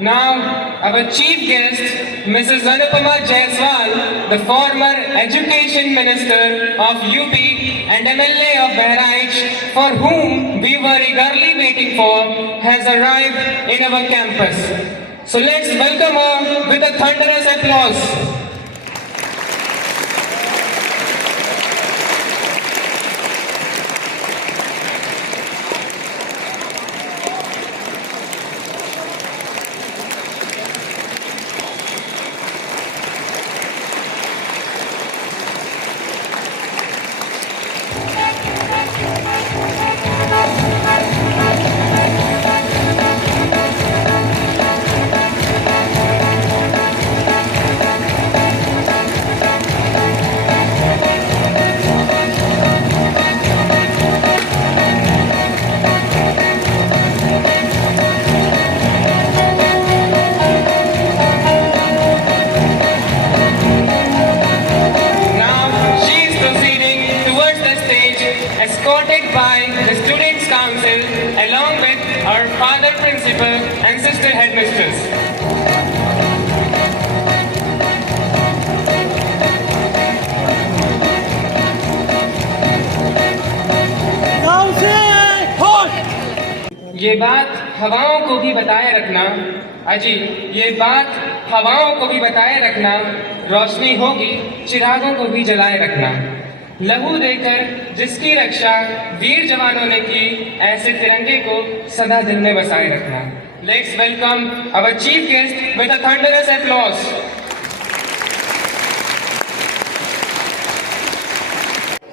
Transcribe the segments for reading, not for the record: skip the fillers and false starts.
Now, our chief guest, Mrs. Anupama Jaiswal, the former Education Minister of UP and MLA of Bahraich, for whom we were eagerly waiting for, has arrived in our campus. So let's welcome her with a thunderous applause. Escorted by the Students' Council along with our father principal and sister headmistress. ये बात हवाओं को भी बताए रखना, अजी ये बात हवाओं को भी बताए रखना, रोशनी होगी चिरागों को भी जलाए रखना। लहू देकर जिसकी रक्षा वीर जवानों ने की, ऐसे तिरंगे को सदा दिल में बसाए रखना। Let's welcome our chief guest with a thunderous applause.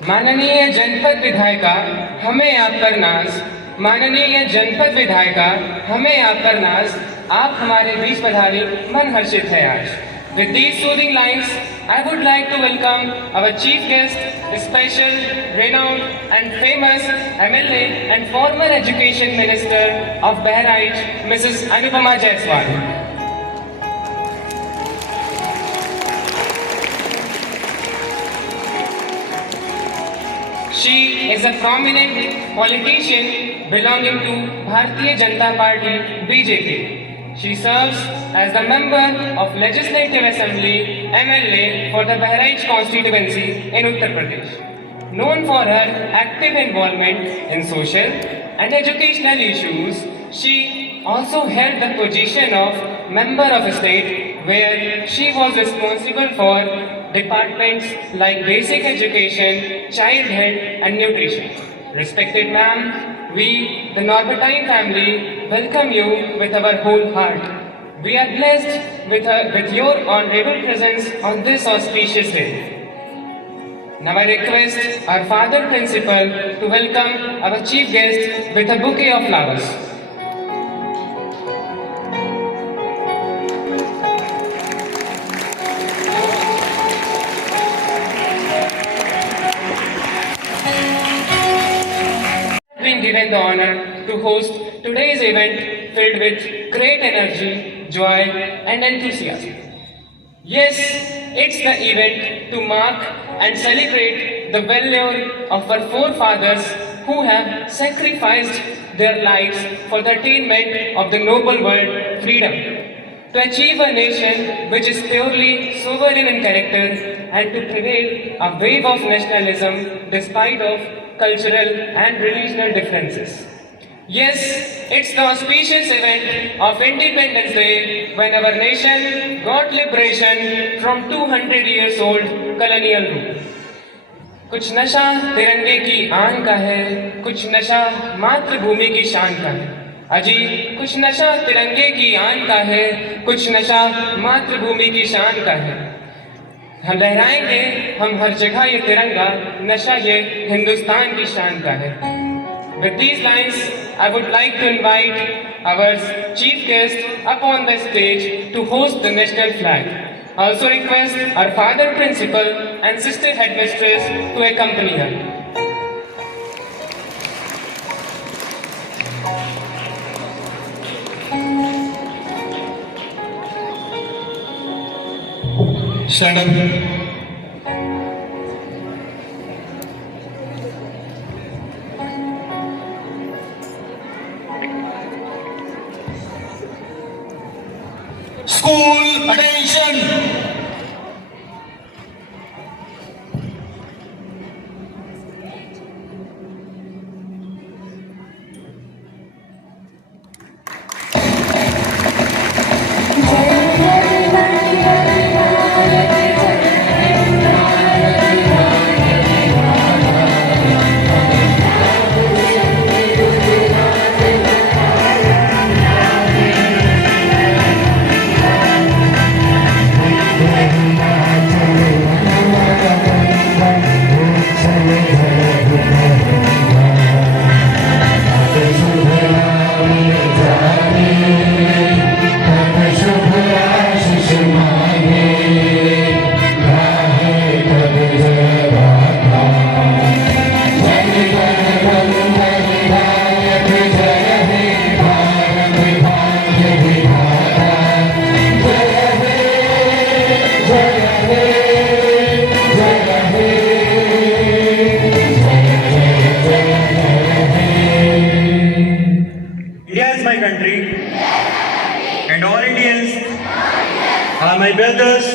माननीय जनपद विधायिका, हमें आप पर नाज। माननीय जनपद विधायिका, हमें आप पर नाज। आप हमारे बीच पधारी, मन हर्षित है आज। With these soothing lines, I would like to welcome our chief guest, the special, renowned and famous MLA and former Education Minister of Bahraich, Mrs. Anupama Jaiswal. She is a prominent politician belonging to Bharatiya Janata Party, BJP. She serves as the member of Legislative Assembly MLA for the Bahraich constituency in Uttar Pradesh. Known for her active involvement in social and educational issues, she also held the position of Member of State, where she was responsible for departments like basic education, child health and nutrition. Respected ma'am, we, the Norbertine family, welcome you with our whole heart. We are blessed with your honorable presence on this auspicious day. Now I request our Father Principal to welcome our chief guest with a bouquet of flowers. Given the honor to host today's event filled with great energy, joy and enthusiasm. Yes, it's the event to mark and celebrate the valor of our forefathers who have sacrificed their lives for the attainment of the noble word freedom, to achieve a nation which is purely sovereign in character and to prevail a wave of nationalism despite of cultural and religional differences. Yes, it's the auspicious event of Independence Day when our nation got liberation from 200 years old colonial rule. कुछ नशा तिरंगे की आन का है, कुछ नशा मातृभूमि की शान का है। अजी कुछ नशा तिरंगे की आन का है, कुछ नशा मातृभूमि की शान का है। हम लहराएंगे हम हर जगह ये तिरंगा, नशा ये हिंदुस्तान की शान का है। With these lines, I would like to invite our chief guest up on the stage to host the national flag. I also request our father principal and sister headmistress to accompany her. Stand up. School attention. India is my country, and all Indians are my brothers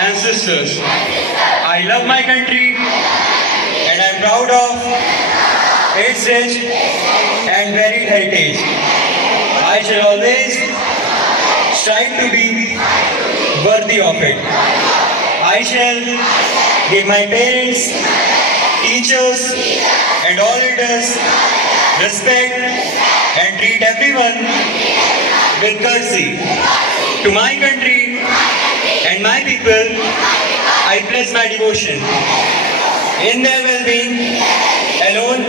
and sisters. I love my country, and I am proud of its rich and varied heritage. I shall always strive to be worthy of it. I shall give my parents, teachers, and all leaders respect and treat everyone with courtesy. To my country and my people, I pledge my devotion. In their well-being alone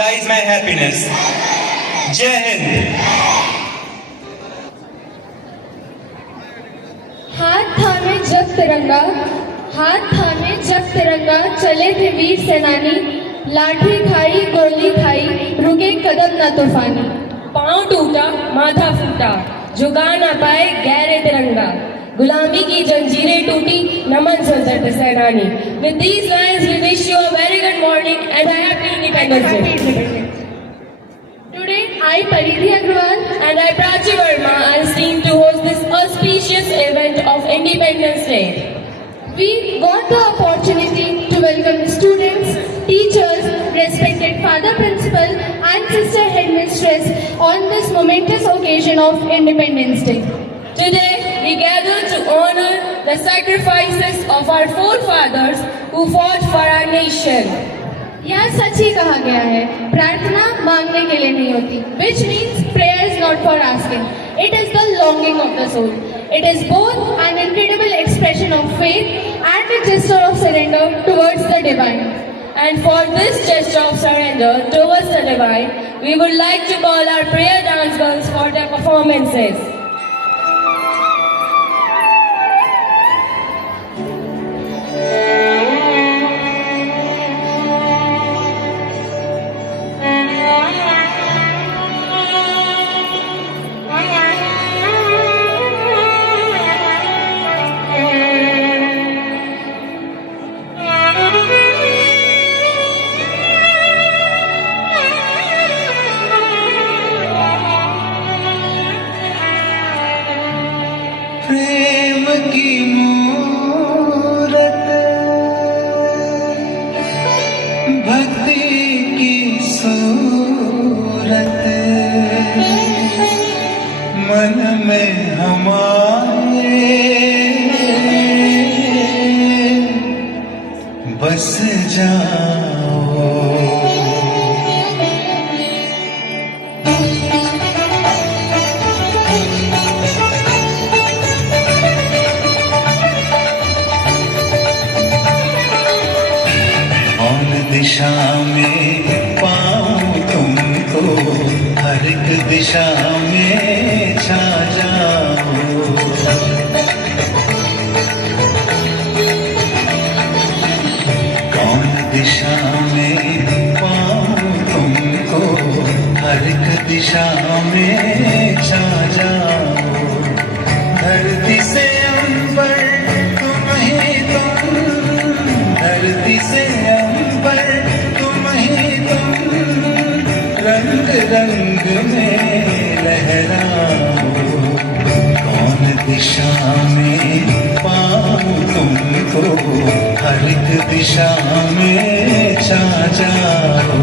lies my happiness. Jai Hind. हाथ थामे जब तिरंगा, हाथ थामे जब तिरंगा, चले थे वीर सेनानी, लाठी खाई गोली खाई, रुके कदम न तूफानी। पांव टूटा माथा फूटा, झुका ना पाए गहरे तिरंगा, गुलामी की जंजीरें टूटी, नमन स्वतंत्र सेनानी। With these lines we wish you a very good morning and a happy Independence Day. Today I, Paridhi Agrawal, And I, Prachi Verma, am esteemed to host this auspicious event of Independence Day. we got the opportunity to welcome students, teachers, respected Father Principal and Sister Headmistress on this momentous occasion of Independence Day. Today we gather to honor the sacrifices of our forefathers who fought for our nation. यहाँ सच ही कहा गया है, प्रार्थना मांगने के लिए नहीं होती, which means prayer is not for asking. It is the longing of the soul. It is both an incredible expression of faith and a gesture of surrender towards the divine. And for this gesture of surrender towards the divine, we would like to call our prayer dance girls for their performances. प्रेम की मूरत, भक्ति की सूरत, मन में हमारे बस जाओ। दिशा में पाऊं तुमको, हर एक दिशा में छा जाओ। कौन दिशा में पाऊं तुमको, हर एक दिशा में छा जाओ। धरती से अंबर तुम ही तुम, धरती से अंबर तुम ही तुम, रंग रंग में लहराओ। दिशा में पाऊं तुमको, हर एक दिशा में छा जाओ।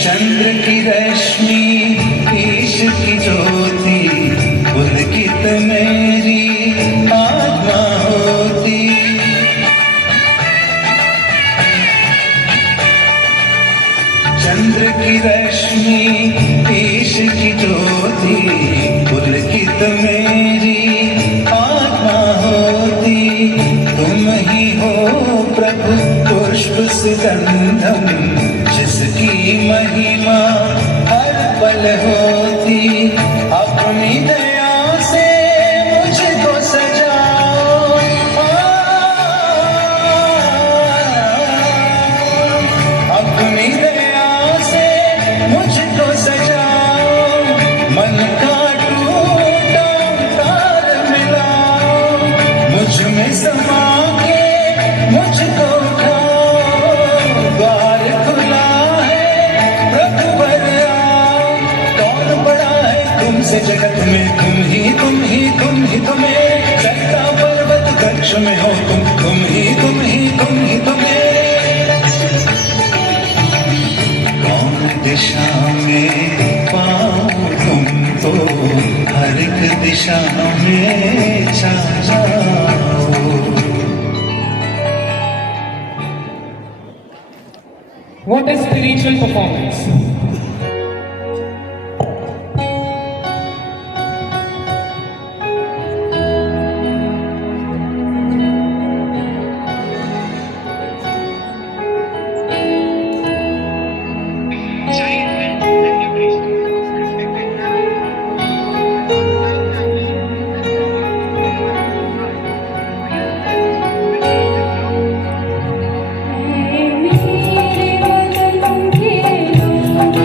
चंद्र की रश्मि, ईश की ज्योति, पुलकित मेरी आत्मा होती। चंद्र की रश्मि, ईश की ज्योति, पुलकित मेरी आत्मा होती। तुम ही हो प्रभु पुष्प सुगंधम, जिसकी महिमा हर पल होती। अपनी दया से मुझको सजाओ, अपनी दया से मुझको सजाओ। मन का टूटा तार मिलाओ, मुझ में समा के मुझको से जगत में तुम ही तुम ही तुम ही तुम्हें, चलता पर्वत कक्ष में हो तुम ही तुम ही तुम ही तुम्हें। कौन दिशा में पाऊं तुमको, हर एक दिशा में छा जाओ। What a spiritual performance. मेरे वतन के लोग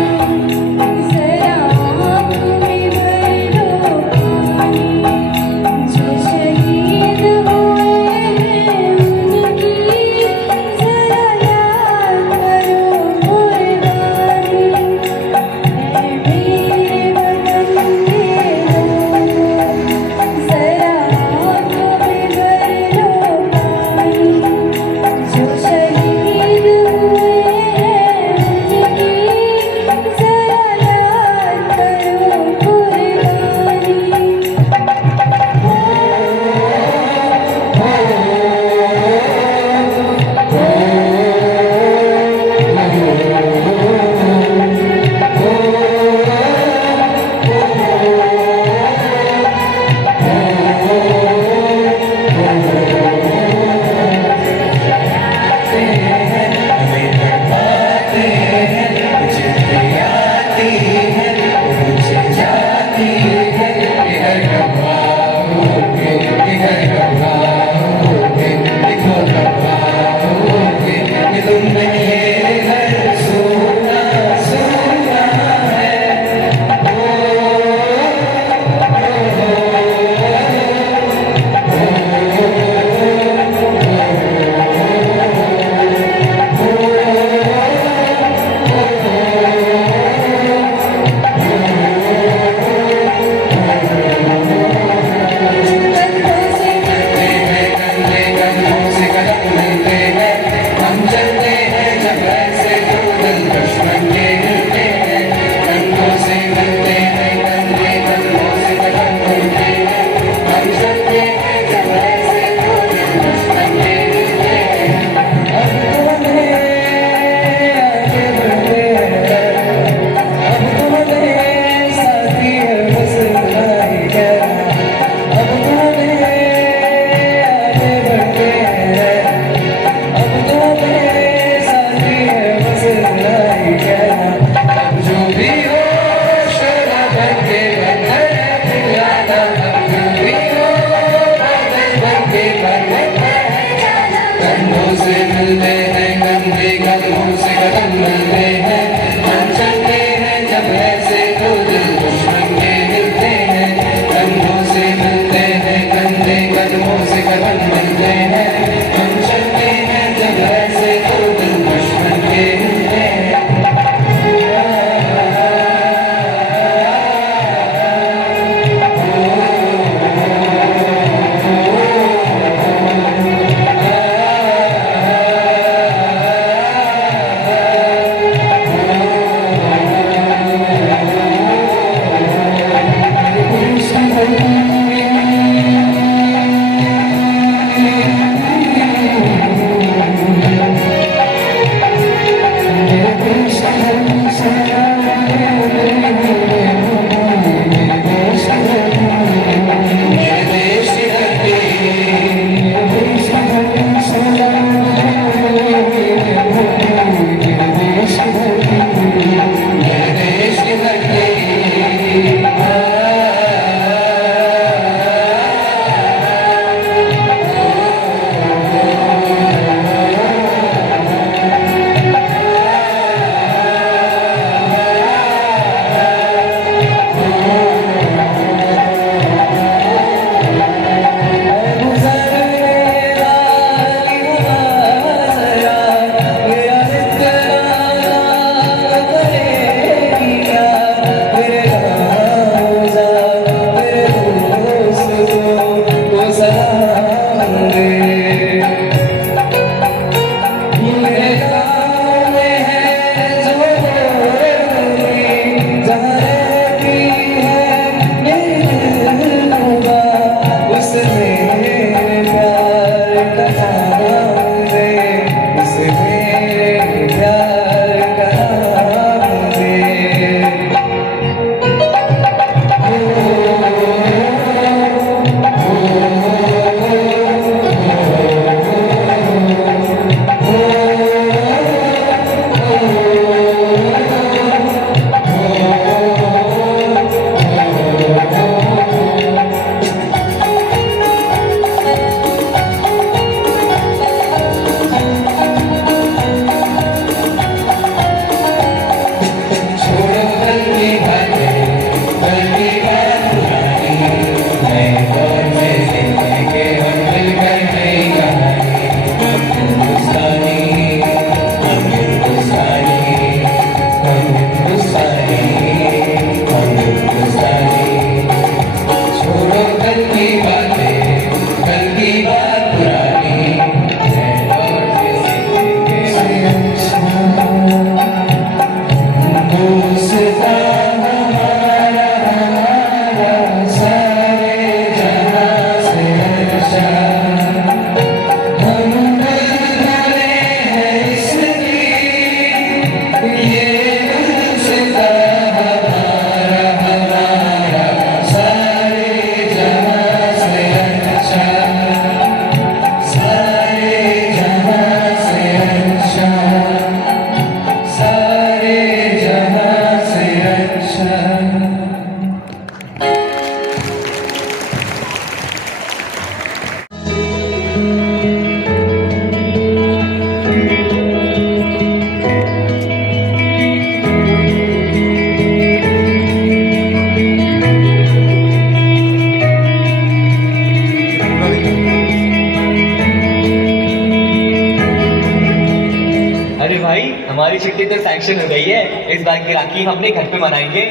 कनेक्शन हो गई है। इस बार की राखी हम अपने घर पे मनाएंगे।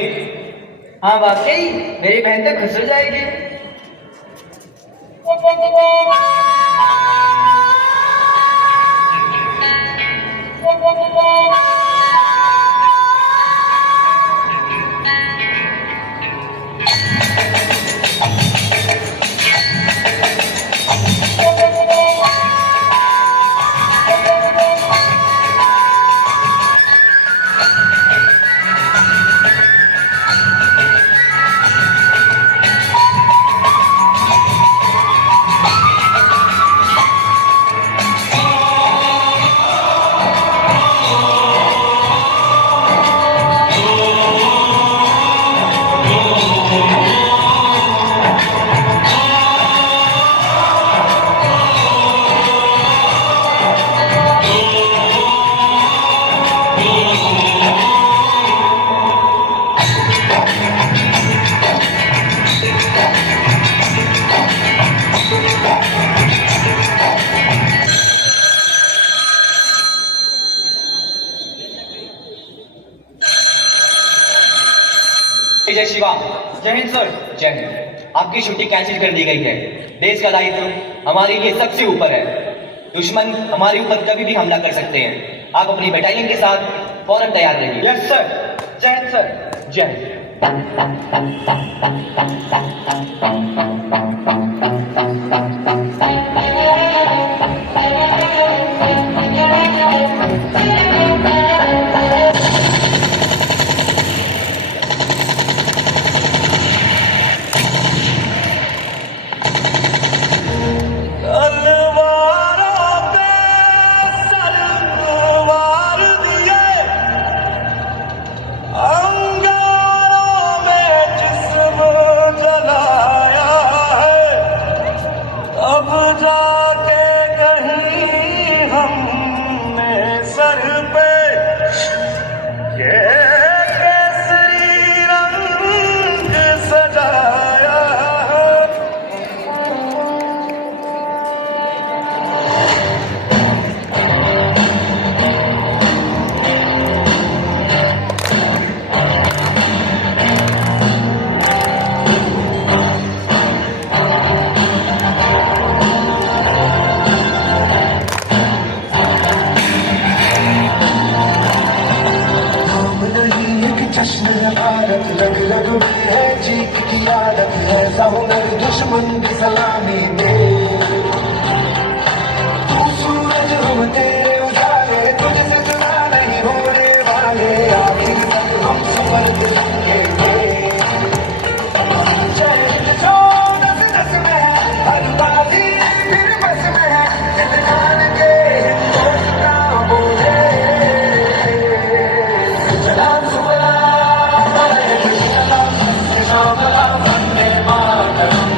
हाँ वाकई मेरी बहन तो खुश हो जाएगी। जय शिवा। जय हिंद सर। जय हिंद। आपकी छुट्टी कैंसिल कर दी गई है। देश का दायित्व हमारे लिए सबसे ऊपर है। दुश्मन हमारे ऊपर कभी भी हमला कर सकते हैं। आप अपनी बटालियन के साथ फौरन तैयार रहिए। Yes sir. जय हिंद सर। जय हिंद। तलवारों पे सलवार दिए, अंगारों में जिस्म जलाया है, अब जाके कहीं हमने सर पे ये केसरी रंग सजाया है। नाम नहीं एक जश्न है भारत, रग रग में है जीत की आदत, ऐसा हुनर दुश्मन भी सलामी दे। तू सूरज हम तेरे उजाले, तुझसे जुदा नहीं होने वाले, आखिर तक हम सफर दिखाएंगे। चैन जो नस नस में है, हर बाजी फिर बस में है, दिल जान के हिंदुस्तान बोले। सलाम सलाम सलाम सलाम वंदे मातरम।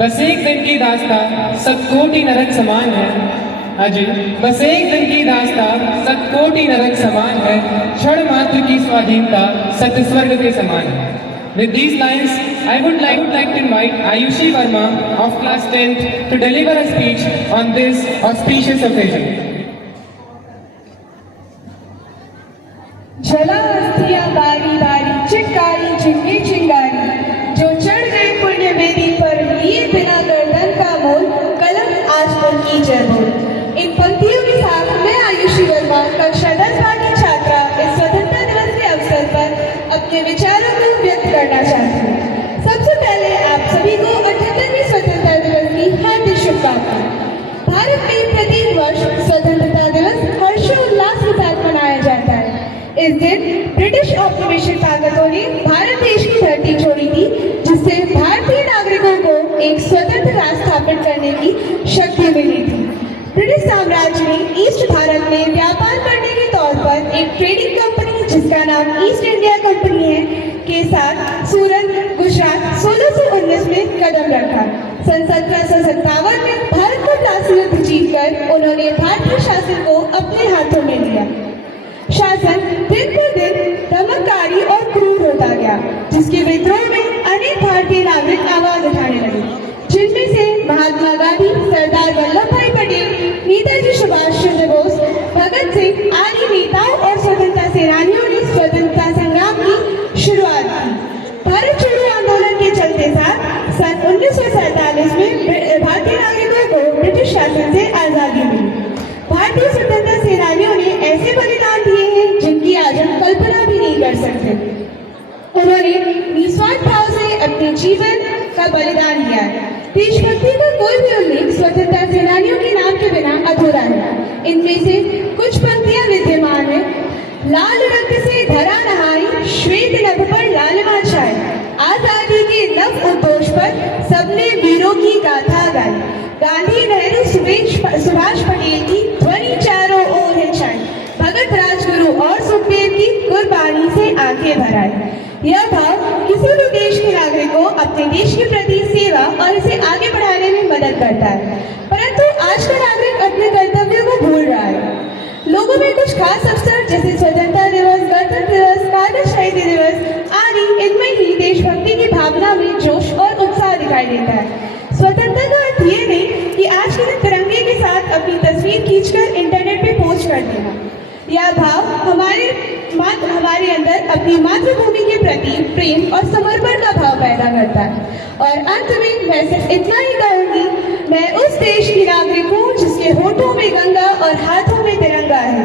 बस एक दिन की दास्ता सतकोटि नरक समान है। अजी बस एक दिन की दास्ता सतकोटि नरक समान है, क्षण मात्र की स्वाधीनता सत्य स्वर्ग के समान है। With these lines, I would like to invite Ayushi Verma of class 10th to deliver a speech on this auspicious occasion. जला अस्थियां बारी बारी, चिटकारी चिंगे चिंगारी, जो चढ़ गए पुण्य वेदी पर, लिए बिना गर्दन का मोल, कलम आज पर की जय बोल। इन पंक्तियों के साथ मैं आयुषी वर्मा कक्षा 10 की छात्रा इस स्वतंत्रता दिवस के अवसर पर अपने विचारों को व्यक्त करना चाहती हूँ। सबसे पहले आप सभी को 78वें स्वतंत्रता दिवस की हार्दिक शुभकामनाएं। भारत में प्रत्येक वर्ष स्वतंत्रता दिवस हर्षोल्लास के साथ मनाया जाता है। इस दिन ब्रिटिश औपनिवेशिक ताकतों ने भारत देश की धरती छोड़ी थी, जिससे भारतीय नागरिकों को एक स्वतंत्र राष्ट्र स्थापित करने की शक्ति मिली थी। ब्रिटिश साम्राज्य ने ईस्ट भारत में व्यापार करने के तौर पर एक ट्रेडिंग कंपनी जिसका नाम ईस्ट इंडिया कंपनी है के साथ सूरत, गुजरात 1619 में कदम रखा। सन 1757 में भारत को प्लासी युद्ध जीतकर उन्होंने भारतीय शासन को अपने हाथों में लिया। शासन दिन पर दिन दमनकारी और क्रूर होता गया, जिसके विद्रोह में अनेक भारतीय नागरिक आवाज उठाने लगे, जिनमें से महात्मा गांधी, सरदार वल्लभ भाई पटेल, नेताजी सुभाष चंद्र बोस, भगत सिंह आदि नेताओं और स्वतंत्रता सेनानियों ने स्वतंत्रता संग्राम की शुरुआत की। भारत छोड़ो आंदोलन के चलते साथ सन 1947 में भारतीय नागरिकों को ब्रिटिश शासन से आजादी मिली। भारतीय स्वतंत्रता सेनानियों ने ऐसे बलिदान दिए हैं जिनकी आज हम कल्पना भी नहीं कर सकते। उन्होंने निस्वार्थ भाव से अपने जीवन का बलिदान दिया है। देशभक्ति का कोई भी उल्लेख स्वतंत्रता सेनानियों के नाम के बिना अधूरा है। इनमें से कुछ पंक्तियां विद्यमान है। लाल रक्त से धरा नहाई, श्वेत नभ पर लालिमा छाई, आजादी के नव उद्घोष पर सबने वीरों की गाथा गाई। गांधी, नेहरू, सुभाष पटेल की ध्वनि चारों ओर है छाई, भगत, राजगुरु और सुखदेव की कुर्बानी से आंखें भर आई। यह भाव किसी भी देश के नागरिक को अपने देश के प्रति सेवा और इसे आगे बढ़ाने में मदद करता है, परंतु आज का नागरिक अपने कर्तव्यों को भूल रहा है। लोगों में कुछ खास अवसर जैसे स्वतंत्रता दिवस, गणतंत्र दिवस, कारगिल शहीदी दिवस आदि, इनमें ही देशभक्ति की भावना में जोश और उत्साह दिखाई देता है। स्वतंत्रता का अर्थ ये नहीं कि आज के दिन तिरंगे के साथ अपनी तस्वीर खींचकर इंटरनेट पे पोस्ट कर देना। यह भाव हमारे अंदर अपनी मातृभूमि के प्रति प्रेम और समर्पण का भाव पैदा करता है। और अंत में मैं सिर्फ इतना ही कहूंगी, मैं उस देश की नागरिक हूँ जिसके होठों में गंगा और हाथों में तिरंगा है।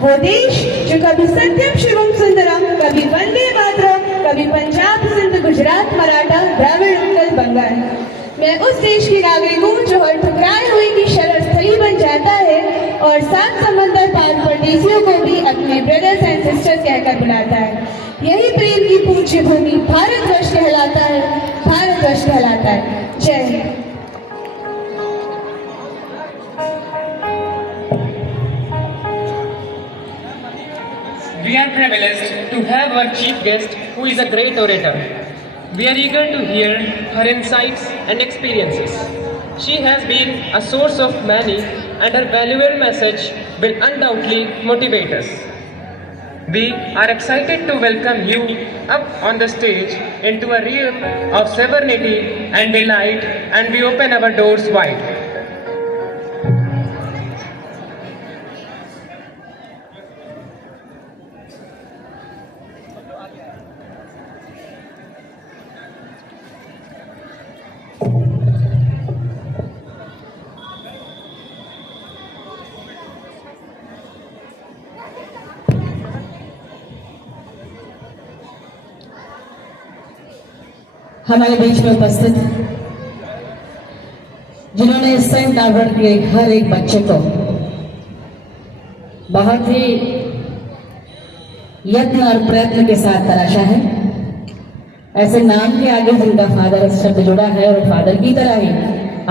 वो देश जो कभी सत्यम शिवम सुंदरम, कभी वंदे मातरम, कभी पंजाब, सिंध, गुजरात, मराठा, द्राविड़, उत्कल, बंगा है। मैं उस देश की नागरिक हूँ जो हर ठुकराए हुए की शरण स्थली बन जाता है और सात समंदर पार परदेशियों को भी अपने ब्रदर्स एंड सिस्टर्स कहकर बुलाता है। यही प्रेम की पूज्य भूमि भारतवर्ष कहलाता है, भारतवर्ष कहलाता है। जय Hind. We are privileged to have our chief guest who is a great orator. We are eager to hear her insights and experiences. She has been a source of many and her valuable message will undoubtedly motivate us. We are excited to welcome you up on the stage into a realm of sovereignty and delight, and we open our doors wide. हमारे बीच में उपस्थित जिन्होंने Saint Albert के हर एक बच्चे को बहुत ही यत्न और प्रयत्न के साथ तराशा है, ऐसे नाम के आगे जिनका फादर शब्द जुड़ा है और फादर की तरह ही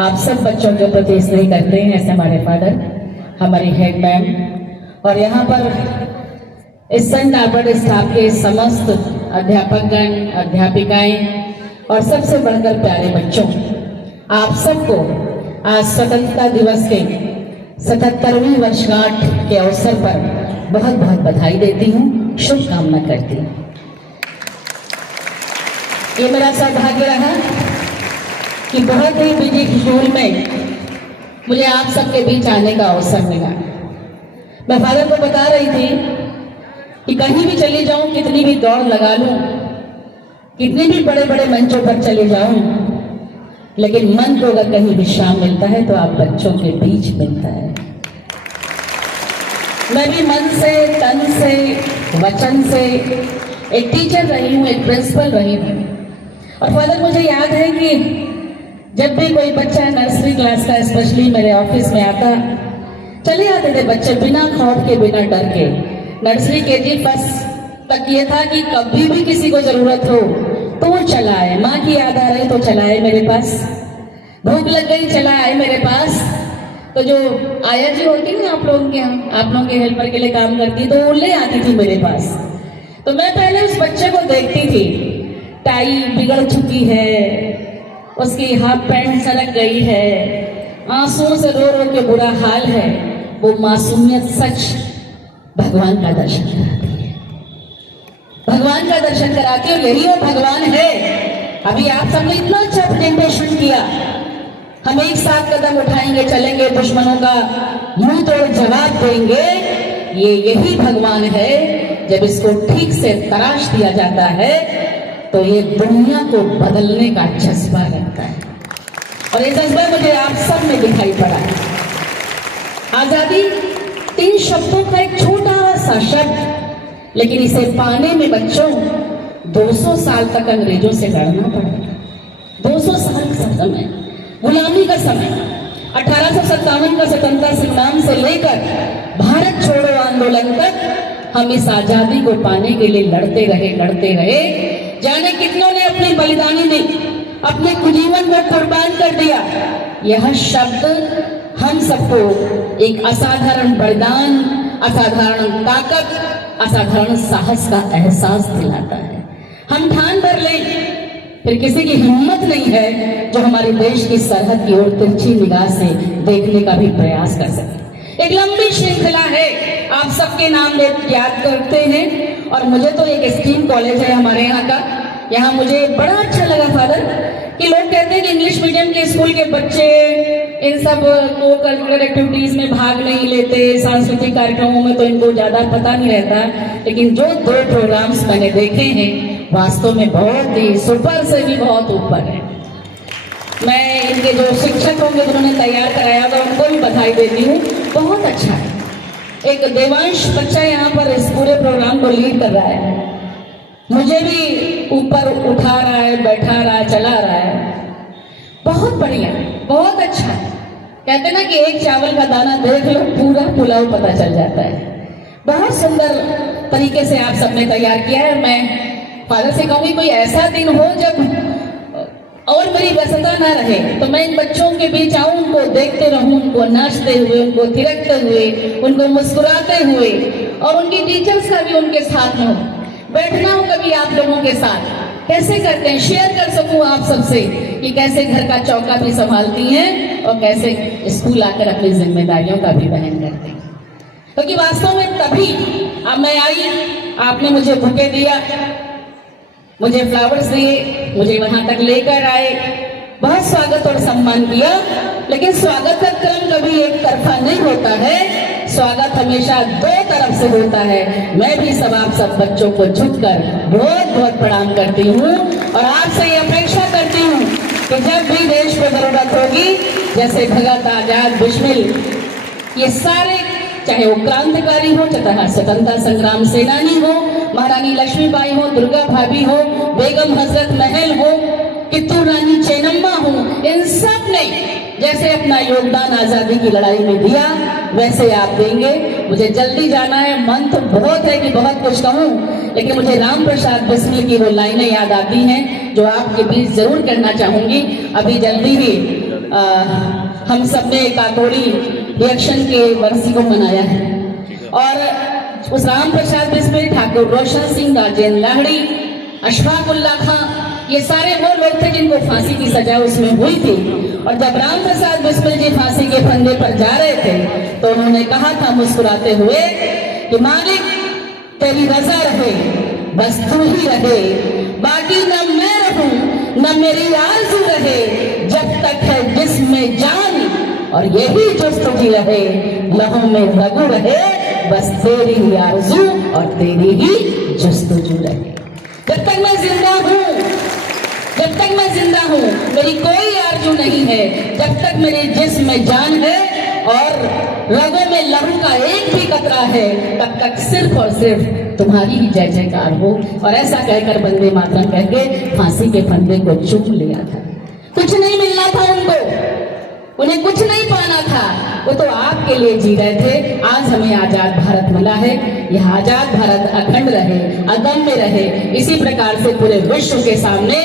आप सब बच्चों के प्रति स्नेह करते हैं, ऐसे हमारे फादर, हमारी हेड मैम और यहाँ पर इस सेंट आल्बर्ट स्टाफ के समस्त अध्यापकगण, अध्यापिकाएं और सबसे बढ़कर प्यारे बच्चों, आप सबको आज स्वतंत्रता दिवस के 77वीं वर्षगांठ के अवसर पर बहुत बहुत बधाई देती हूँ, शुभकामना करती हूँ। ये मेरा सौभाग्य रहा कि बहुत ही बिजी शेड्यूल में मुझे आप सबके बीच आने का अवसर मिला। मैं फादर को बता रही थी कि कहीं भी चली जाऊं, कितनी भी दौड़ लगा लूं, कितने भी बड़े बड़े मंचों पर चले जाऊं, लेकिन मन को अगर कहीं विश्राम मिलता है तो आप बच्चों के बीच मिलता है। मैं भी मन से, तन से, वचन से एक टीचर रही हूँ, एक प्रिंसिपल रही हूँ। और फादर मुझे याद है कि जब भी कोई बच्चा नर्सरी क्लास का स्पेशली मेरे ऑफिस में आता, चले आते थे बच्चे बिना खौफ के, बिना डर के। नर्सरी केजी फर्स्ट तक ये था कि कभी भी किसी को जरूरत हो तो वो चला आए, माँ की याद आ रही तो चला आए मेरे पास, भूख लग गई चला आए मेरे पास। तो जो आया जी होती ना आप लोगों के यहाँ, आप लोगों के हेल्पर के लिए काम करती, तो वो ले आती थी मेरे पास। तो मैं पहले उस बच्चे को देखती थी, टाई बिगड़ चुकी है, उसकी हाफ पैंट सरक गई है, आंसुओं से रो रो के बुरा हाल है। वो मासूमियत सच भगवान का दर्शन कराती है, भगवान का दर्शन कराती है, और यही वो भगवान है। अभी आप सबने इतना अच्छा प्रेजेंटेशन किया, हम एक साथ कदम उठाएंगे, चलेंगे, दुश्मनों का मुंह तोड़ जवाब देंगे। ये यही भगवान है। जब इसको ठीक से तराश दिया जाता है तो ये दुनिया को बदलने का जज्बा रखता है, और ये जज्बा मुझे आप सब में दिखाई पड़ा है। आजादी 3 शब्दों का एक छोटा सा शब्द, लेकिन इसे पाने में बच्चों 200 साल तक अंग्रेजों से लड़ना पड़ा। 200 साल का समय, गुलामी का समय, 1857 का स्वतंत्रता संग्राम से लेकर भारत छोड़ो आंदोलन तक हम इस आजादी को पाने के लिए लड़ते रहे। जाने कितनों ने अपनी बलिदानी दी, अपने जीवन को कुर्बान कर दिया। यह शब्द हम सबको एक असाधारण बलिदान, असाधारण ताकत, असाधारण साहस का एहसास दिलाता है। हम ठान भर लें, फिर किसी की हिम्मत नहीं है जो हमारे देश की सरहद की ओर तिरछी निगाह से देखने का भी प्रयास कर सके। एक लंबी श्रृंखला है, आप सबके नाम याद करते हैं। और मुझे तो एक स्ट्रीम कॉलेज है हमारे यहाँ का, यहाँ मुझे बड़ा अच्छा लगा फादर कि लोग कहते हैं कि इंग्लिश मीडियम के स्कूल के बच्चे इन सब को करिकुलर एक्टिविटीज में भाग नहीं लेते, सांस्कृतिक कार्यक्रमों में तो इनको ज्यादा पता नहीं रहता। लेकिन जो 2 प्रोग्राम्स मैंने देखे हैं वास्तव में बहुत ही सुपर से भी बहुत ऊपर है। मैं इनके जो शिक्षक होंगे जिन्होंने तैयार कराया था उनको भी बधाई देती हूँ, बहुत अच्छा है। एक देवांश बच्चा यहाँ पर इस पूरे प्रोग्राम को लीड कर रहा है, मुझे भी ऊपर उठा रहा है, बैठा रहा है, चला रहा है। बहुत बढ़िया, बहुत अच्छा है। कहते ना कि एक चावल का दाना देख लो, पूरा पुलाव पता चल जाता है। बहुत सुंदर तरीके से आप सबने तैयार किया है। मैं फादर से कहूँगी कोई ऐसा दिन हो जब और मेरी व्यस्तता ना रहे तो मैं इन बच्चों के बीच आऊं, उनको देखते रहूं, उनको नाचते हुए, उनको थिरकते हुए, उनको मुस्कुराते हुए, और उनकी टीचर्स का भी उनके साथ हो, बैठना हो कभी आप लोगों के साथ, कैसे करते हैं शेयर कर सकूं आप सबसे कि कैसे घर का चौका भी संभालती हैं और कैसे स्कूल आकर अपनी जिम्मेदारियों का भी वहन करते हैं। क्योंकि वास्तव में तभी अब मैं आई, आपने मुझे बुके दिया, मुझे फ्लावर्स दिए, मुझे वहां तक लेकर आए, बहुत स्वागत और सम्मान किया। लेकिन स्वागत का क्रम कभी एक तरफा नहीं होता है, स्वागत हमेशा 2 तरफ से होता है। मैं भी आप सब बच्चों को झुककर बहुत बहुत प्रणाम करती हूँ और आपसे ये अपेक्षा करती हूँ कि जब भी देश को जरूरत होगी, जैसे भगत, आजाद, बिस्मिल, ये सारे, चाहे वो क्रांतिकारी हो, चाहे स्वतंत्रता संग्राम सेनानी हो, महारानी लक्ष्मीबाई हो, दुर्गा भाभी हो, बेगम हजरत महल हो, कित्तू रानी चेन्नम्मा हो, इन सब ने जैसे अपना योगदान आजादी की लड़ाई में दिया वैसे आप देंगे। मुझे जल्दी जाना है, मन तो बहुत है कि बहुत कुछ कहूँ, लेकिन मुझे राम प्रसाद बिस्मिल की वो लाइनें याद आती हैं जो आपके बीच जरूर करना चाहूंगी। अभी जल्दी ही हम सब ने काकोड़ी रिएक्शन के वर्षी को मनाया है, और उस राम प्रसाद बिस्मिल, ठाकुर रोशन सिंह, राजेंद्र लाहड़ी, अशफाक उल्ला खां, ये सारे वो लोग थे जिनको फांसी की सजा उसमें हुई थी। और जब राम प्रसाद बिस्मिल जी फांसी के फंदे पर जा रहे थे तो उन्होंने कहा था मुस्कुराते हुए कि मालिक तेरी रजा रहे, बस तू ही रहे, बाकी न मैं रहूं न मेरी आरज़ू रहे, जब तक है जिस्म जान और यही जुस्तजी रहे, लहू में रगू रहे, बस तेरी ही आरज़ू और तेरी ही जुस्तजू रहे। जब तक मैं जिंदा हूँ, जब तक मैं जिंदा हूँ मेरी कोई आरज़ू नहीं है, जब तक मेरे जिस्म में जान है और रगों में लहू का एक भी कतरा है, तब तक सिर्फ और सिर्फ तुम्हारी ही जय जयकार हो। और ऐसा कहकर वंदे मातरम कह के फांसी के फंदे को चूम लिया था। कुछ नहीं मिलना था उनको, उन्हें कुछ नहीं पाना था, वो तो आपके लिए जी रहे थे। आज हमें आजाद भारत मिला है, यह आजाद भारत अखंड रहे, अदम्य रहे, इसी प्रकार से पूरे विश्व के सामने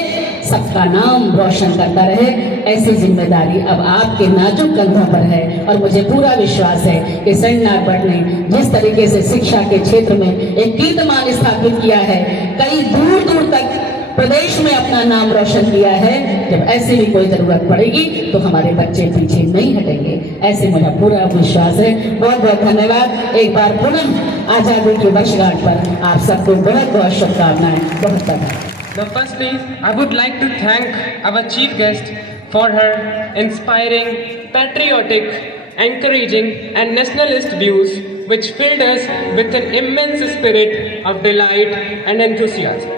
सबका नाम रोशन करता रहे। ऐसी जिम्मेदारी अब आपके नाजुक कंधों पर है और मुझे पूरा विश्वास है कि सेंट भट्ट ने जिस तरीके से शिक्षा के क्षेत्र में एक कीर्तिमान स्थापित किया है, कई दूर दूर तक प्रदेश में अपना नाम रोशन किया है, जब ऐसी भी कोई जरूरत पड़ेगी तो हमारे बच्चे पीछे नहीं हटेंगे, ऐसे मुझे पूरा विश्वास है। बहुत बहुत धन्यवाद। एक बार पुनः आजादी की वर्षगांठ पर आप सबको बहुत बहुत शुभकामनाएं, बहुत बहुत। Now, firstly, I would like to thank our chief guest for her inspiring, patriotic, encouraging, and nationalist views, which filled us with an immense spirit of delight and enthusiasm.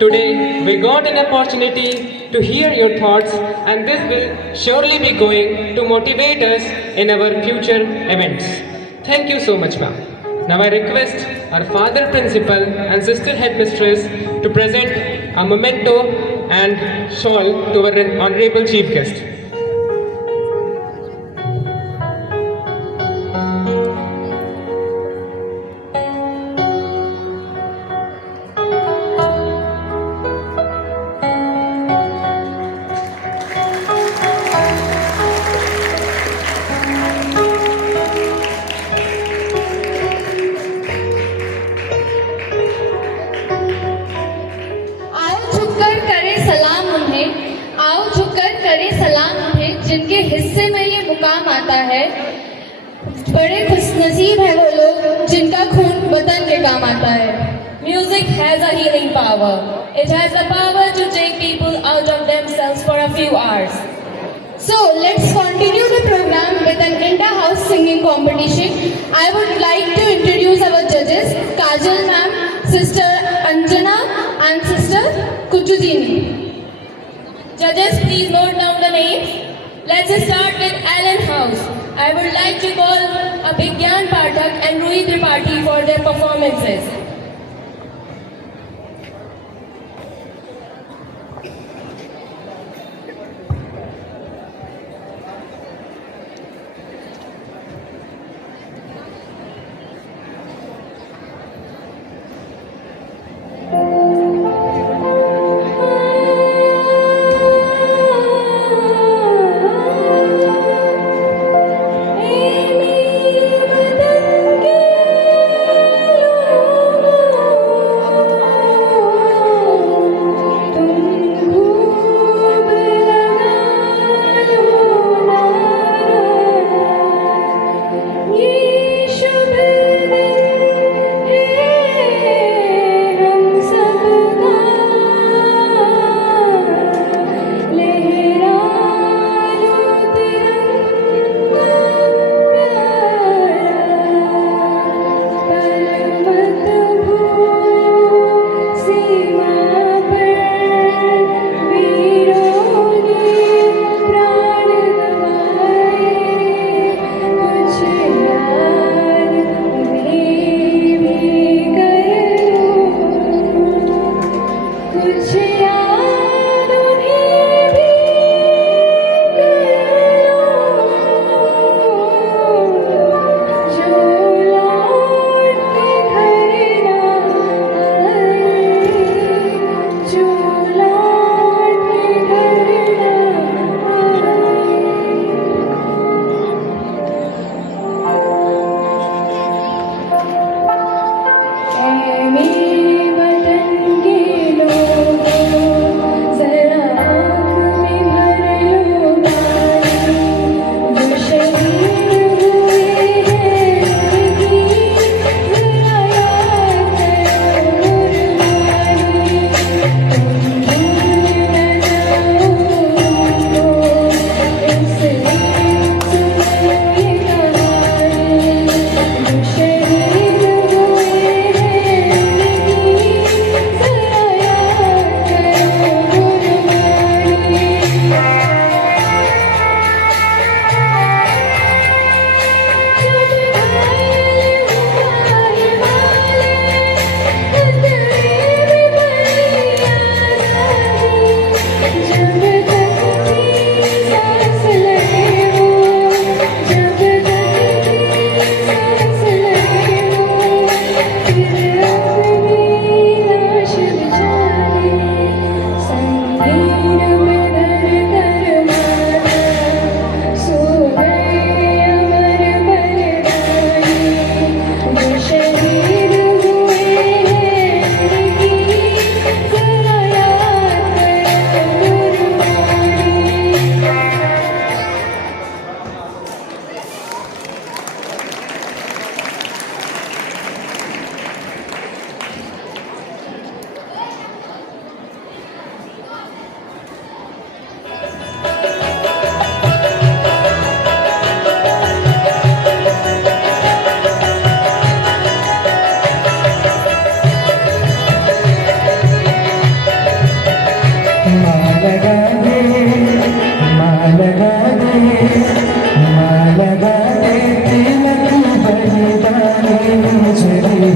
Today, we got an opportunity to hear your thoughts, and this will surely be going to motivate us in our future events. Thank you so much, ma'am. Now I request our father principal and sister headmistress to present a memento and shawl to our honorable chief guest. जिनके हिस्से में ये मुकाम आता है, बड़े खुशनसीब है वो लोग जिनका खून वतन के काम आता है। Music has a healing power. It has the power to take people out of themselves for a few hours. So let's continue the program with an inter-house singing competition. I would like to introduce our judges, Kajal ma'am, Sister Anjana and Sister Kuchujini. Judges, please note down the names. Let's start with Allen House. I would like to call Abhigyan Pathak and Rui Tripathi for their performances.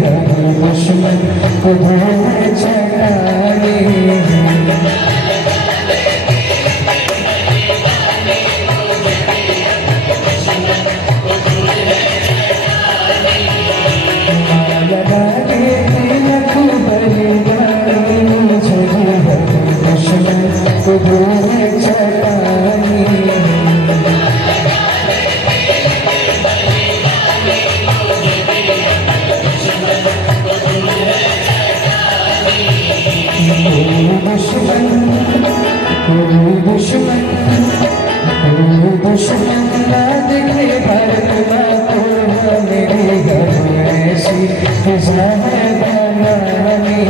हर दुश्मन को भूल चटाने लगा के तिलक बलिदानी मुझे हर दुश्मन को भूल चटाने दुश्मन ना दिखे भारत माँ मेरे घर ऐसी फिजा है बनानी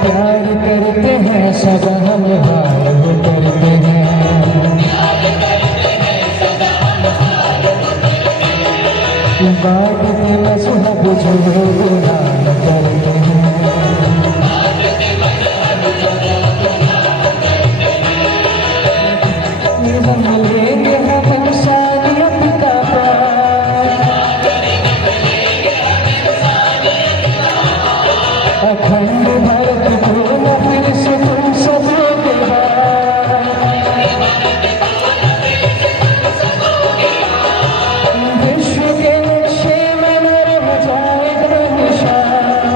प्यार करते हैं सब हम हार करते हैं बात के मजहब जो गुनाह करते हैं लेंगे हम इंसानियत का अखंड भारत को न फिर से तुम सबोगे विश्व के नक्शे में न रह जाएगा निशान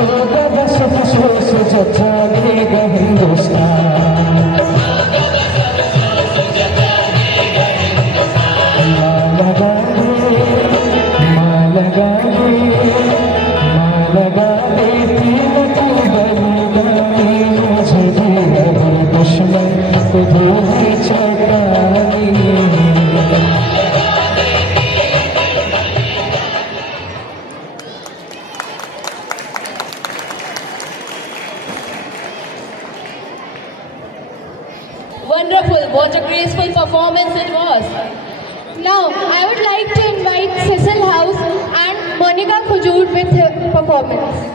होगा बस अफसोस जब जागेगा हिंदुस्तान लगा दे तिलक बलिदानी मुझे हर दुश्मन को भूल चटानी Wonderful, what a graceful performance it was. Now, I would like to invite Cecil House and Monica Khujur with her performance.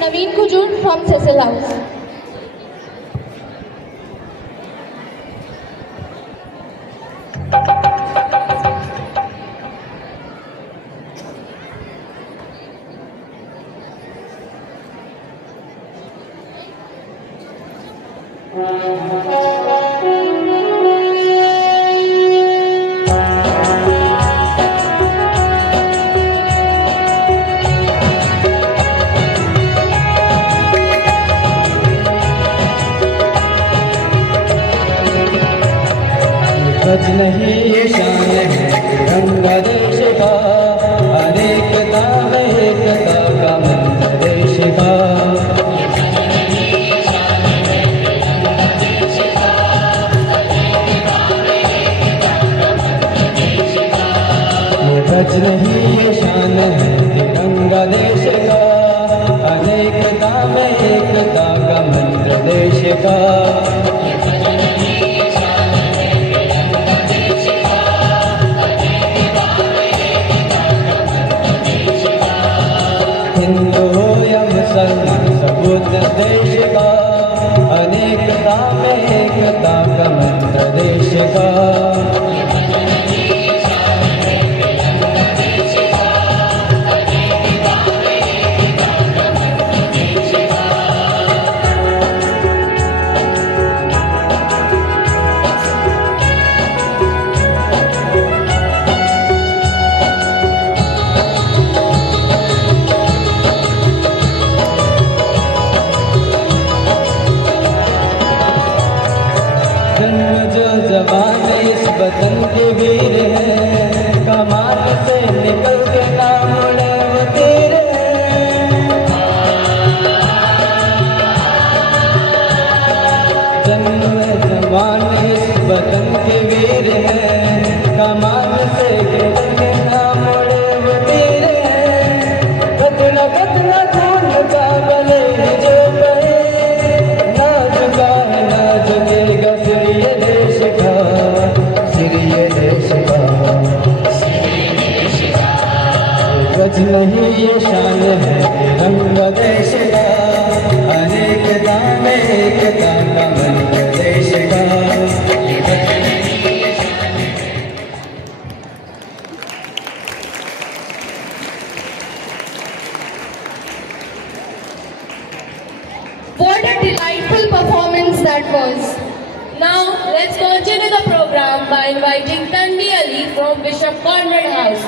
Naveen Kujur from Cecil House. सच नहीं ये शान है गंगा देश का, अनेकता है एकता का मंत्र देश का। सच नहीं ये शान है गंगा देश का, अनेकता में एकता का मंत्र देश का। हिंदू हो या मुसलमान सबूत देश का, अनेकता में एकता का मंत्र देश का। जो जवान इस वतन के वीर हैं, कमान से निकल के ना मुड़े वो तीर हैं। जन्म जवान इस वतन के वीर हैं, कमान से निकल के ना मुड़े वो तीर हैं। कतना कतना खून का बले जो बहे, ना झुका है ना झुकेगा सिर ये देश का, सिर ये देश का। गज नहीं ये शान है तिरंगा देश का, अनेकता में एकता का मंत्र देश का। What a delightful performance that was. Now, let's continue the program by inviting Tanvi Ali from Bishop Conrad House.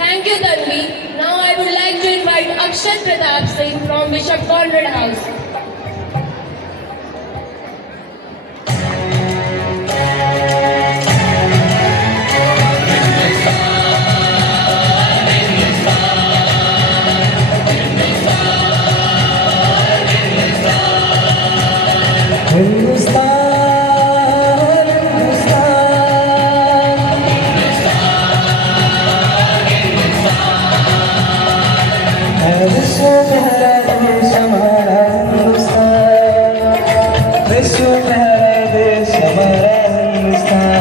Thank you, Tanvi. Now I would like to invite Akshat Pratap Singh from Bishop Conrad House. Hindustan Hindustan है विश्व पहला देश हमारा हिंदुस्तान, विश्व पहला देश हमारा हिंदुस्तान।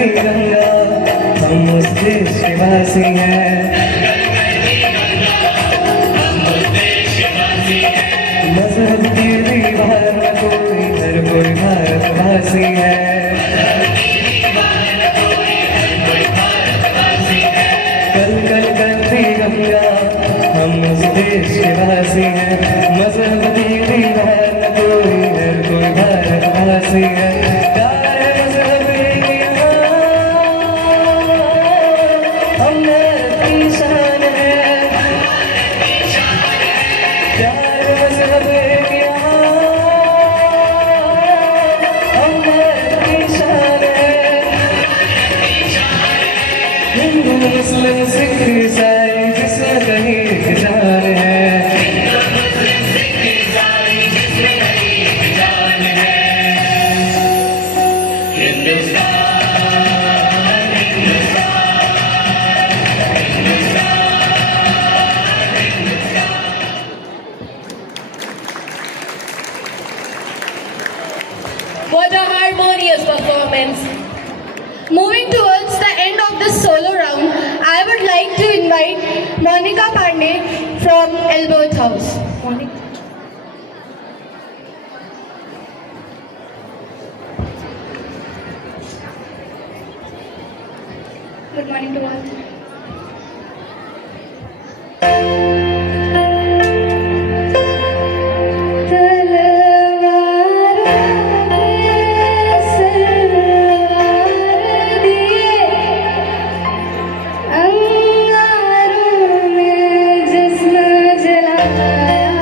तिरंगा हम उस देश के वासी हैं, मजहब की दीवार न कोई, हर कोई भारतवासी है। कल कल करती गंगा हम उस देश के वासी हैं, मजहब की दीवार न कोई, हर कोई भारतवासी है। हिंदू मुस्लिम सिख ईसाई जिसमें कहीं जान है, What a harmonious performance. Moving towards the end of this solo round, I would like to invite Monica Pandey from Elbert House. Monica. Good morning to all. अंगारों में जिस्म जलाया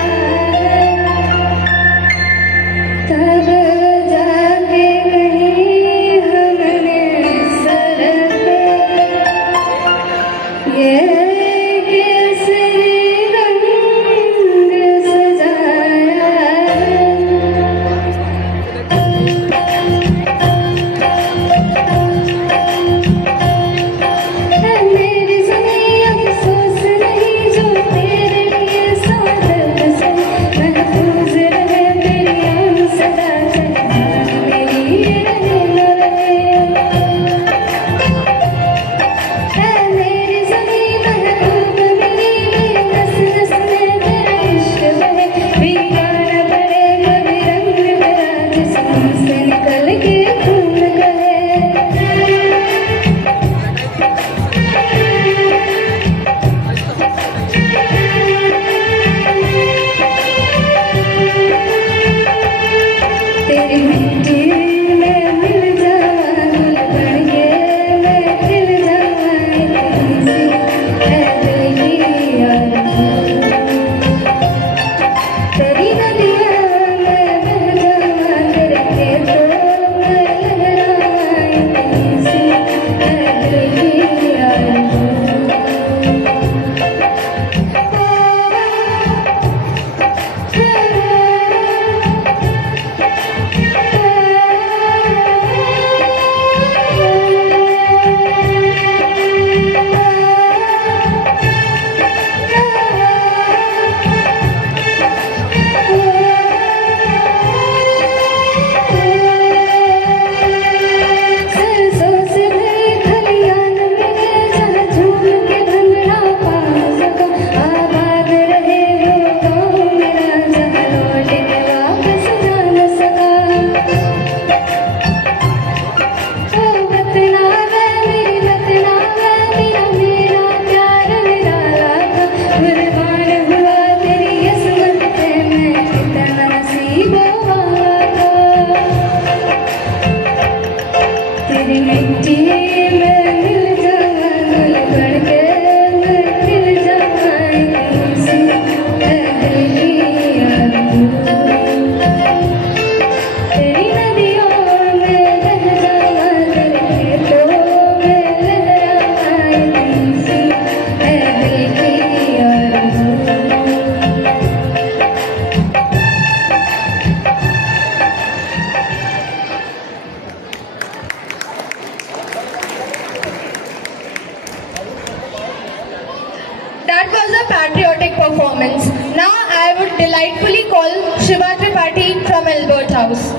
rightfully call Shiva Tripathi from Albert House.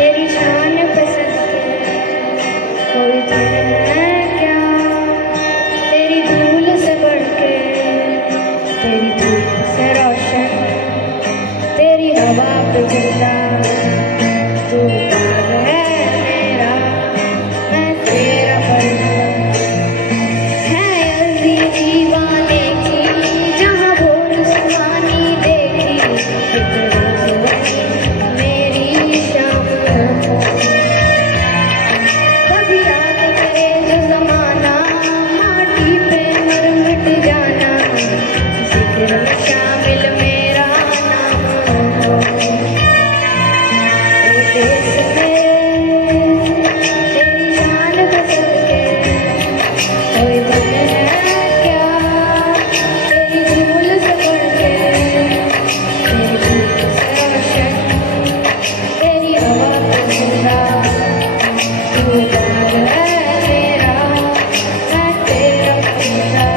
तेरी शान पसंद कोई है क्या, तेरी धूल से बढ़ के, तेरी धूप से रोशन, तेरी हवा पे चलता तू बाग है मेरा, मैं तेरा परिंदा है यल्दी दीवाने की, जहाँ भोर सुहानी देखी एक रोज मेरी शाम को। कभी याद करे जो जमाना माटी पे मर मिट जाना, जिक्र में शामिल मेरा नाम हो। ओ देश मेरे तेरी शान बसर के कोई गम है क्या, तेरी धूल से बढ़ के, तेरी धूप से रोशन, तेरी हवा पे जिंदा तू बाग है मेरा, मैं तेरा परिंदा।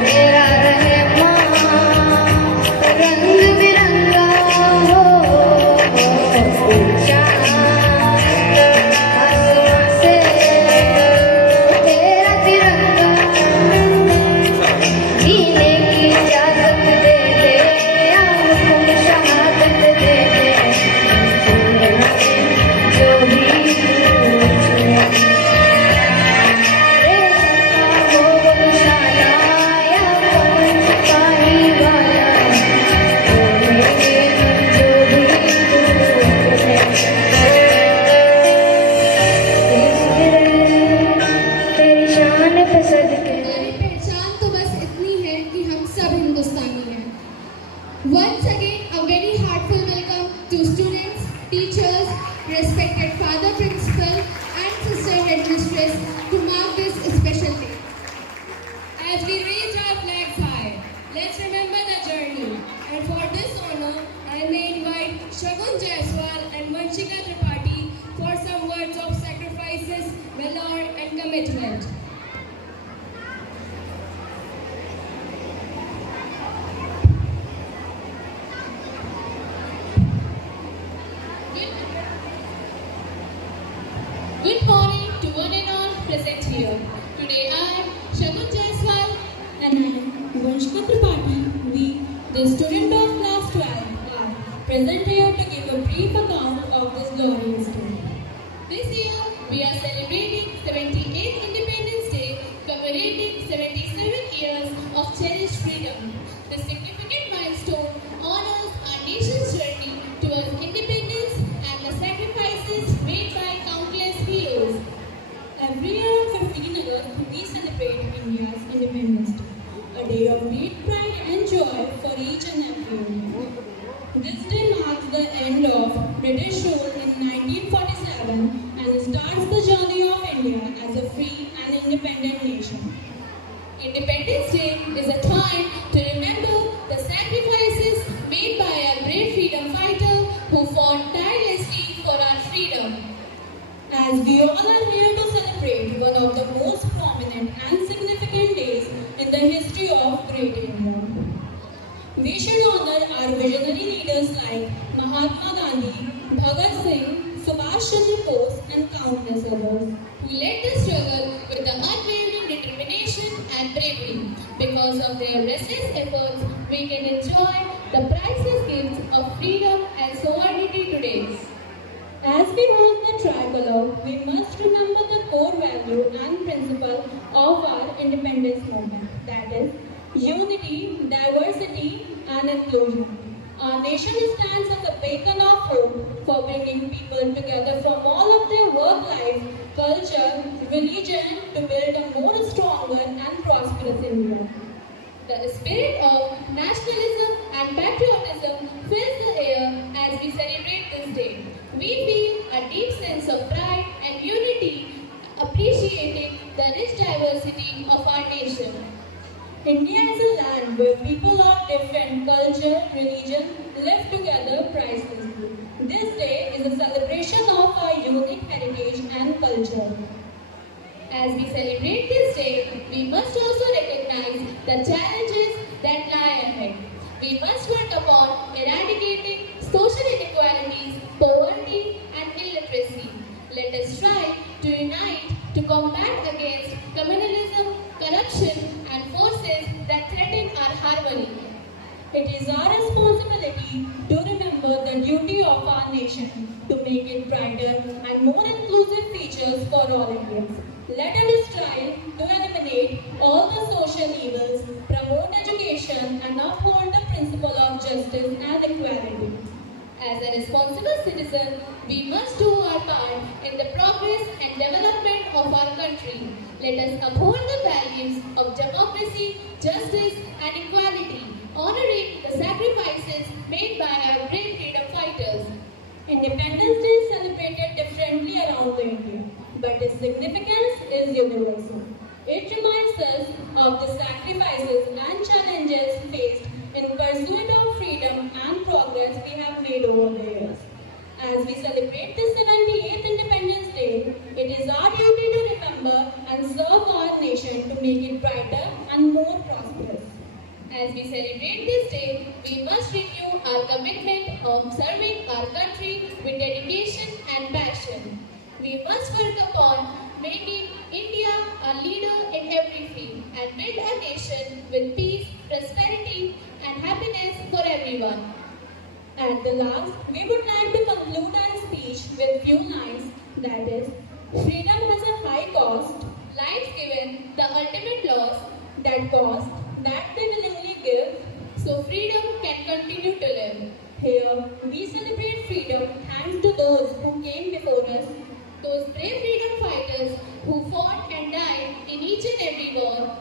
मेरा रहमान रंग बिरंगा हो, ऊंचा आसमां से तेरा तिरंगा, जीने की इजाजत दे दे, आंखों में शहादत दे दे, जो भी तेरी शान पे सदके। हमारी पहचान तो बस इतनी है कि हम सब हिंदुस्तानी हैं। Once again, a very heartful welcome to students, teachers, respected father principal and sister headmistress to mark this special day. As we raise our flags high, let's remember the journey. And for this honor, I may invite Shagun Jaiswal and Vanshika Tripathi for some words of sacrifices, valor and commitment. Good morning to one and all present here. Today I, Shagun Jaiswal, And I, Vanshika Tripathi, we, the student of class 12, are present here to give a brief account of this glorious day. this year we are celebrating 78th Independence Day, commemorating 77 years of cherished freedom. This significant milestone honors our nation's journey towards independence and the sacrifices made by countless heroes. Every year on 15 August, we celebrate India's Independence Day, a day of great pride and joy for each and every Indian. This day marks the end of British rule in 1947 and starts the journey of India as a free and independent nation. Independence Day is a time to remember the sacrifices made by our brave freedom fighter who fought tirelessly for our freedom. As we all are here to celebrate one of the most prominent and significant days in the history of Great India. We should honor our visionary leaders like Mahatma Gandhi, Bhagat Singh, Subhash Chandra Bose and countless others. Who led the struggle with the unwavering determination and bravery. Because of their restless efforts, we can enjoy the priceless gifts of freedom and sovereignty today. As we hold the tricolor, we must remember the core value and principle of our independence movement, that is, unity, diversity, and inclusion. Our nation stands as a beacon of hope for bringing people together from all of their work life, culture, religion to build a more stronger and prosperous India. The spirit of nationalism and patriotism fills the air as we celebrate this day. We feel a deep sense of pride and unity, appreciating the rich diversity of our nation. India is a land where people of different culture, religion live together pricelessly. This day is a celebration of our unique heritage and culture. As we celebrate this day, we must also recognize the challenges that lie ahead. We must work upon eradicating social inequalities, poverty, and illiteracy. Let us strive to unite to combat against communalism, corruption, and forces that threaten our harmony. It is our responsibility to remember the duty of our nation to make it brighter and more inclusive features for all Indians. Let us strive to eliminate all the social evils, promote education, and uphold the principle of justice and equality. As a responsible citizen, we must do our part in the progress and development of our country. Let us uphold the values of democracy, justice, and equality, honoring the sacrifices made by our brave freedom fighters. Independence Day is celebrated differently around the India, but its significance is universal. It reminds us of the sacrifices and challenges faced in pursuit of freedom and progress we have made over the years. As we celebrate the 78th Independence Day, it is our duty to remember and serve our nation to make it brighter and more prosperous. As we celebrate this day, we must renew our commitment of serving our country with dedication and passion. We must work upon making India a leader in every field and build a nation with peace, prosperity, and happiness for everyone. At the last, we would like to conclude our speech with few lines, that is, freedom has a high cost, Lives given, the ultimate loss, that cost that they willingly give. so freedom can continue to live. Here, we celebrate freedom thanks to those who came before us. Those brave freedom fighters who fought and died in each and every war.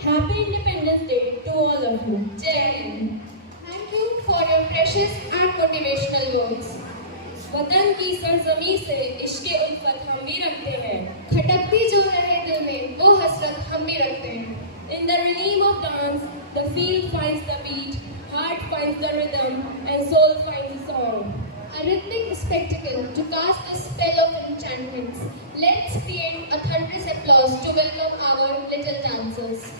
Happy Independence Day to all of you. Jai Hind. Thank you for your precious and motivational words. वतन की सरजमी से इश्क़ उल्फत हम भी रखते हैं. खटकती जो रहे दिल में वो हसरत हम भी रखते हैं. In the rhythm of dance, the field finds the beat, heart finds the rhythm, and soul finds the song. A rhythmic spectacle to cast a spell of enchantments. Let's create a thunderous applause to welcome our little dancers.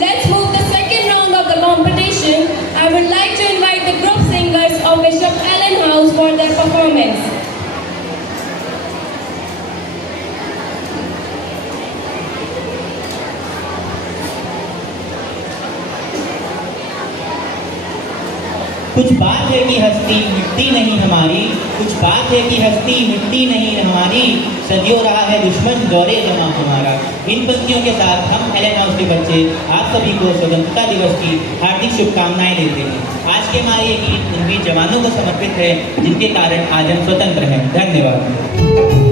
Let's move the second round of the competition. I would like to invite the group singers of Bishop Allen House for their performance. कुछ बात है कि हस्ती मिटती नहीं हमारी, कुछ बात है कि हस्ती मिटती नहीं हमारी, सदियों रहा है दुश्मन दौरे जमा हमारा। इन पंक्तियों के साथ हम एलन हाउस के बच्चे आप सभी को स्वतंत्रता दिवस की हार्दिक शुभकामनाएं देते हैं। आज के हमारे ये गीत उन वीर जवानों को समर्पित है जिनके कारण आज हम स्वतंत्र हैं। धन्यवाद।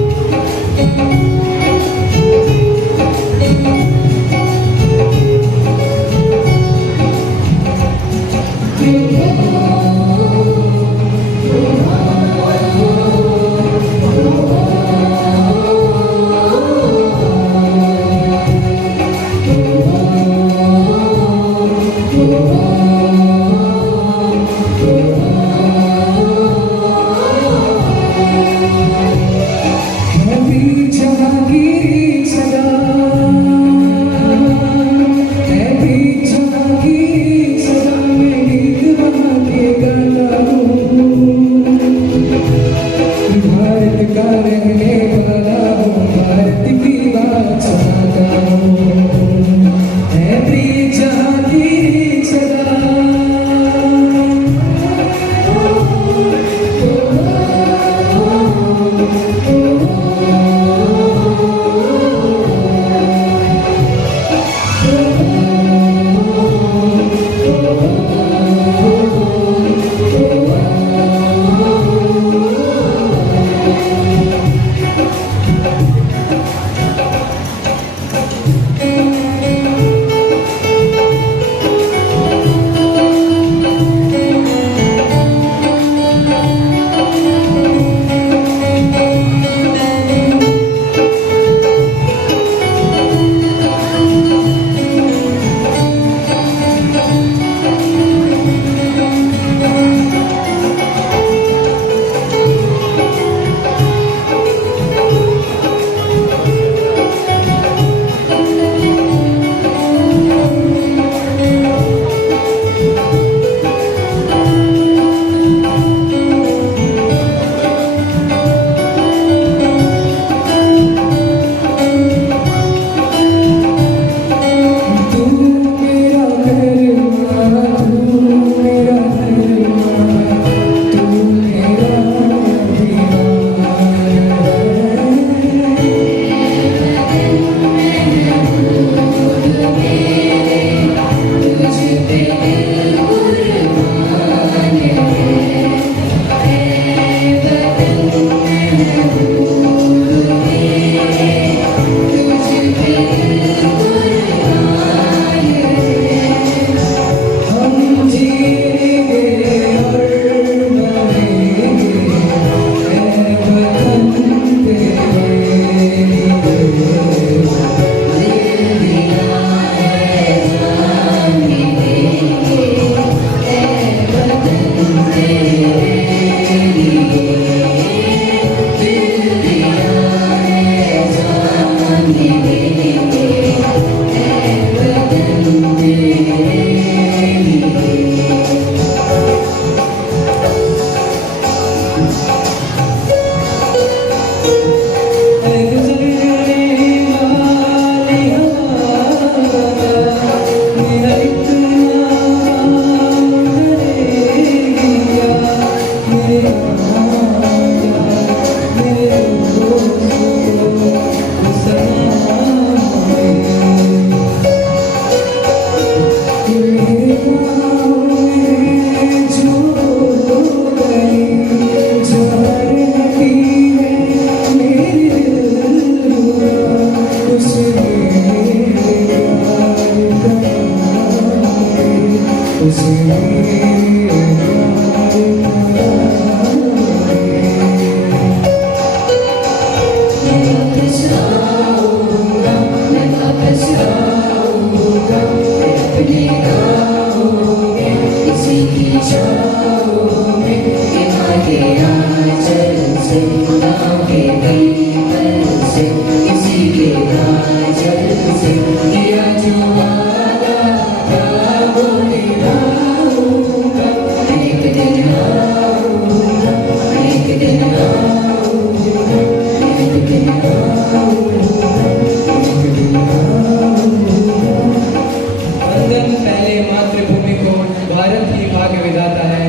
वंदन पहले मातृभूमि को, भारत ही भाग्य विधाता है,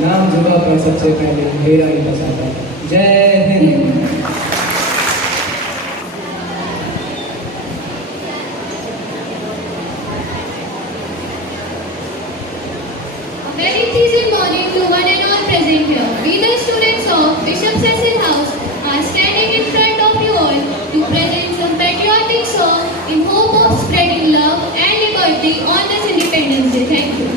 नाम जुबा पर सबसे पहले मेरा ही बसाता है। जय Hind. Very pleasant morning to one and all present here. We, the students of Bishop Cecil House, are standing in front of you all to present some patriotic song in hope of spreading love and liberty on this Independence Day. Thank you.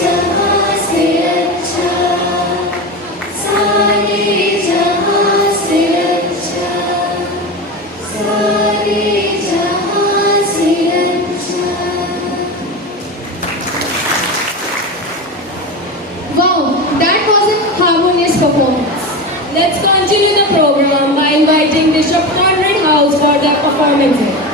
जहां से अच्छा, सारे जहां से अच्छा, सारे जहां से अच्छा। Wow, that was a harmonious performance. Let's continue the program by inviting Bishop Conrad House for the performance.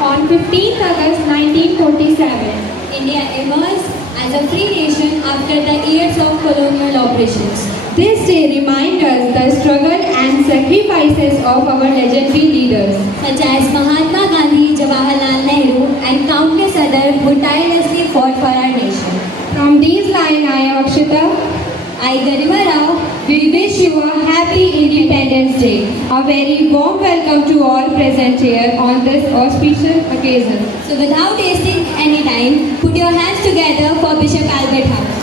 On 15th August 1947, India emerged as a free nation after the years of colonial oppressions. This day reminds us the struggle and sacrifices of our legendary leaders such as Mahatma Gandhi, Jawaharlal Nehru, and countless others brother who tirelessly fought for our nation. From these lines, I, Akshita, I, Garima Rao, we wish you a happy Independence Day. A very warm welcome to all present here on this auspicious occasion. so without wasting any time, put your hands together for Bishop Albert House.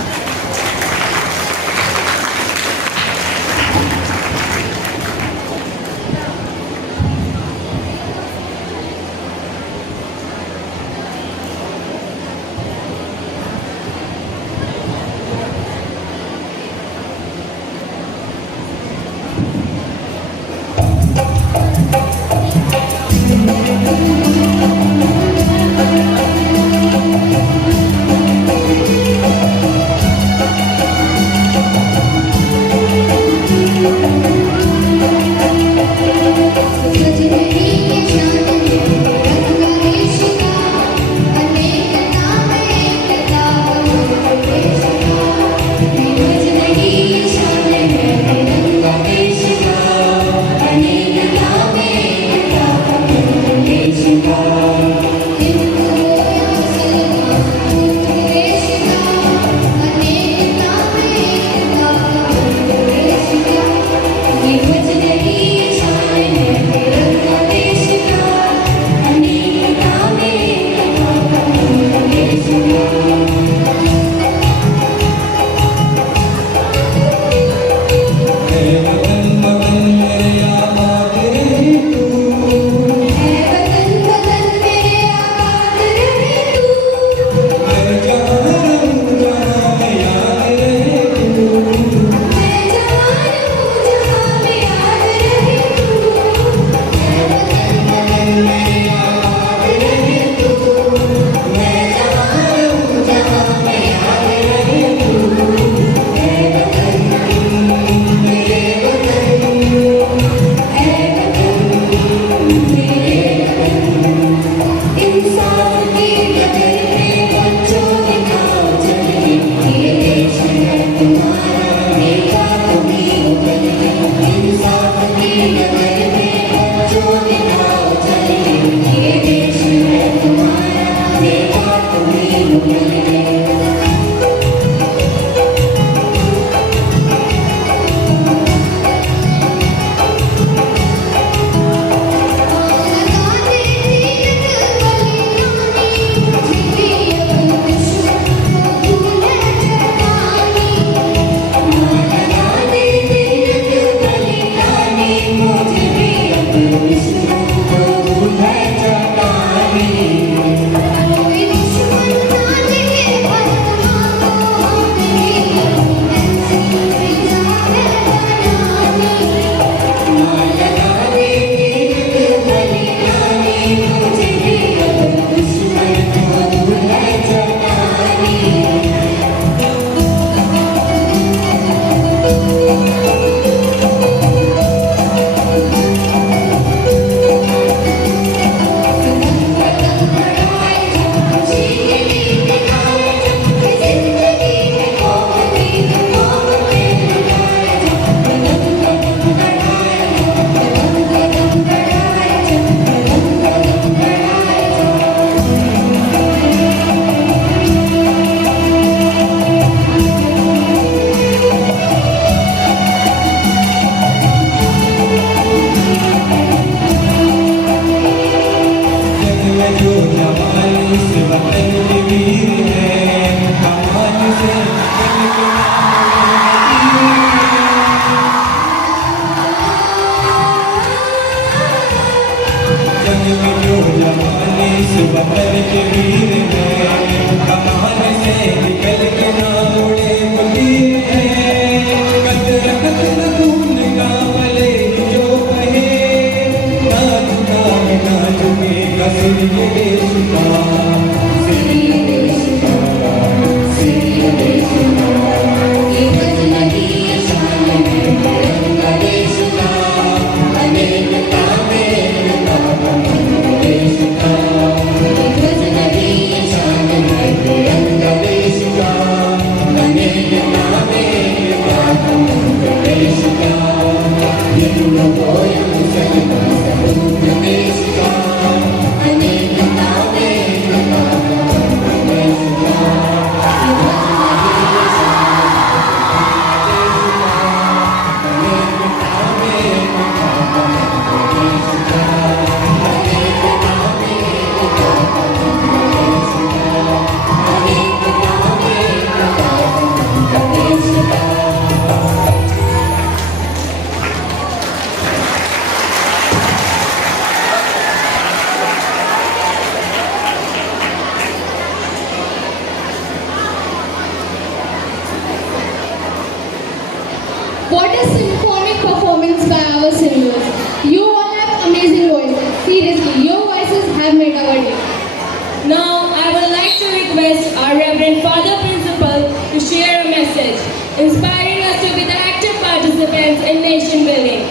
It was a What a symphonic performance by our singers. You all have amazing voices. Seriously, your voices have made our day. Now, I would like to request our Reverend Father Principal to share a message, inspiring us to be the active participants in nation building.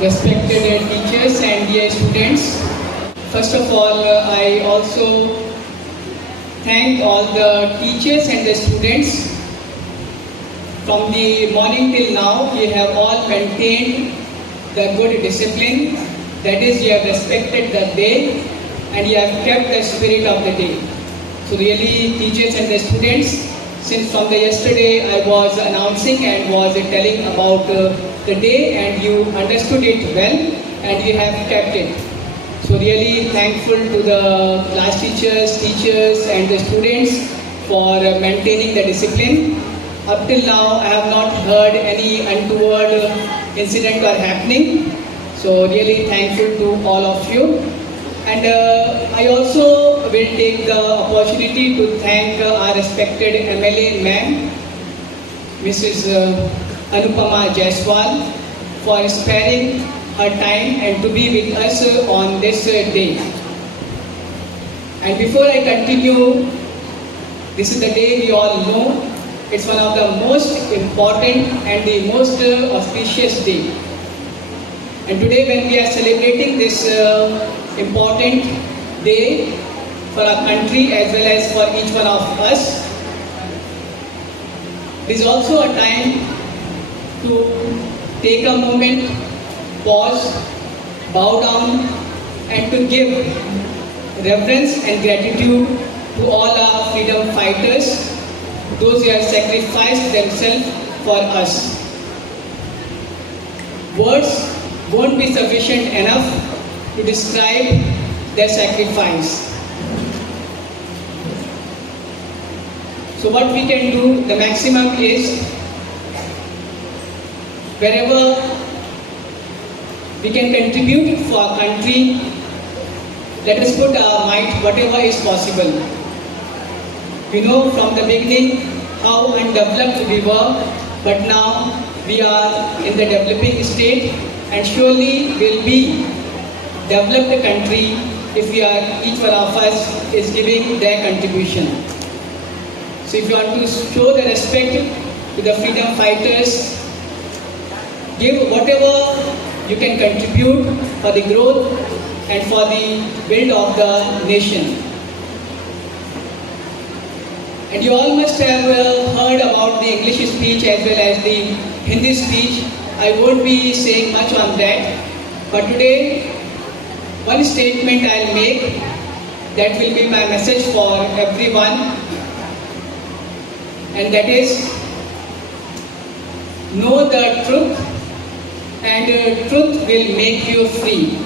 Respected teachers and dear students, first of all, I also thank all the teachers and the students. From the morning till now, you have all maintained the good discipline. That is, you have respected the day and you have kept the spirit of the day. So really, teachers and the students, since from the yesterday I was announcing and was telling about the day, and you understood it well and you have kept it. So really thankful to the class teachers and the students for maintaining the discipline. Up till now, I have not heard any untoward incident or happening. So really thankful to all of you. And I also will take the opportunity to thank our respected MLA ma'am, Mrs. Anupama Jaiswal, for sparing her time and to be with us on this day. And before I continue, this is the day we all know. It's one of the most important and the most auspicious day. And today when we are celebrating this important day for our country as well as for each one of us, it is also a time to take a moment, pause, bow down, and to give reverence and gratitude to all our freedom fighters, those who have sacrificed themselves for us. Words won't be sufficient enough to describe their sacrifice. So what we can do, the maximum is, wherever we can contribute for our country, let us put our might whatever is possible. We know from the beginning how undeveloped we were, but now we are in the developing state and surely will be developed country if we are, each one of us is giving their contribution. So if you want to show the respect to the freedom fighters, give whatever you can contribute for the growth and for the build of the nation. And you all must have heard about the English speech as well as the Hindi speech. I won't be saying much on that, but today one statement I'll make that will be my message for everyone, and that is, know the truth and truth will make you free.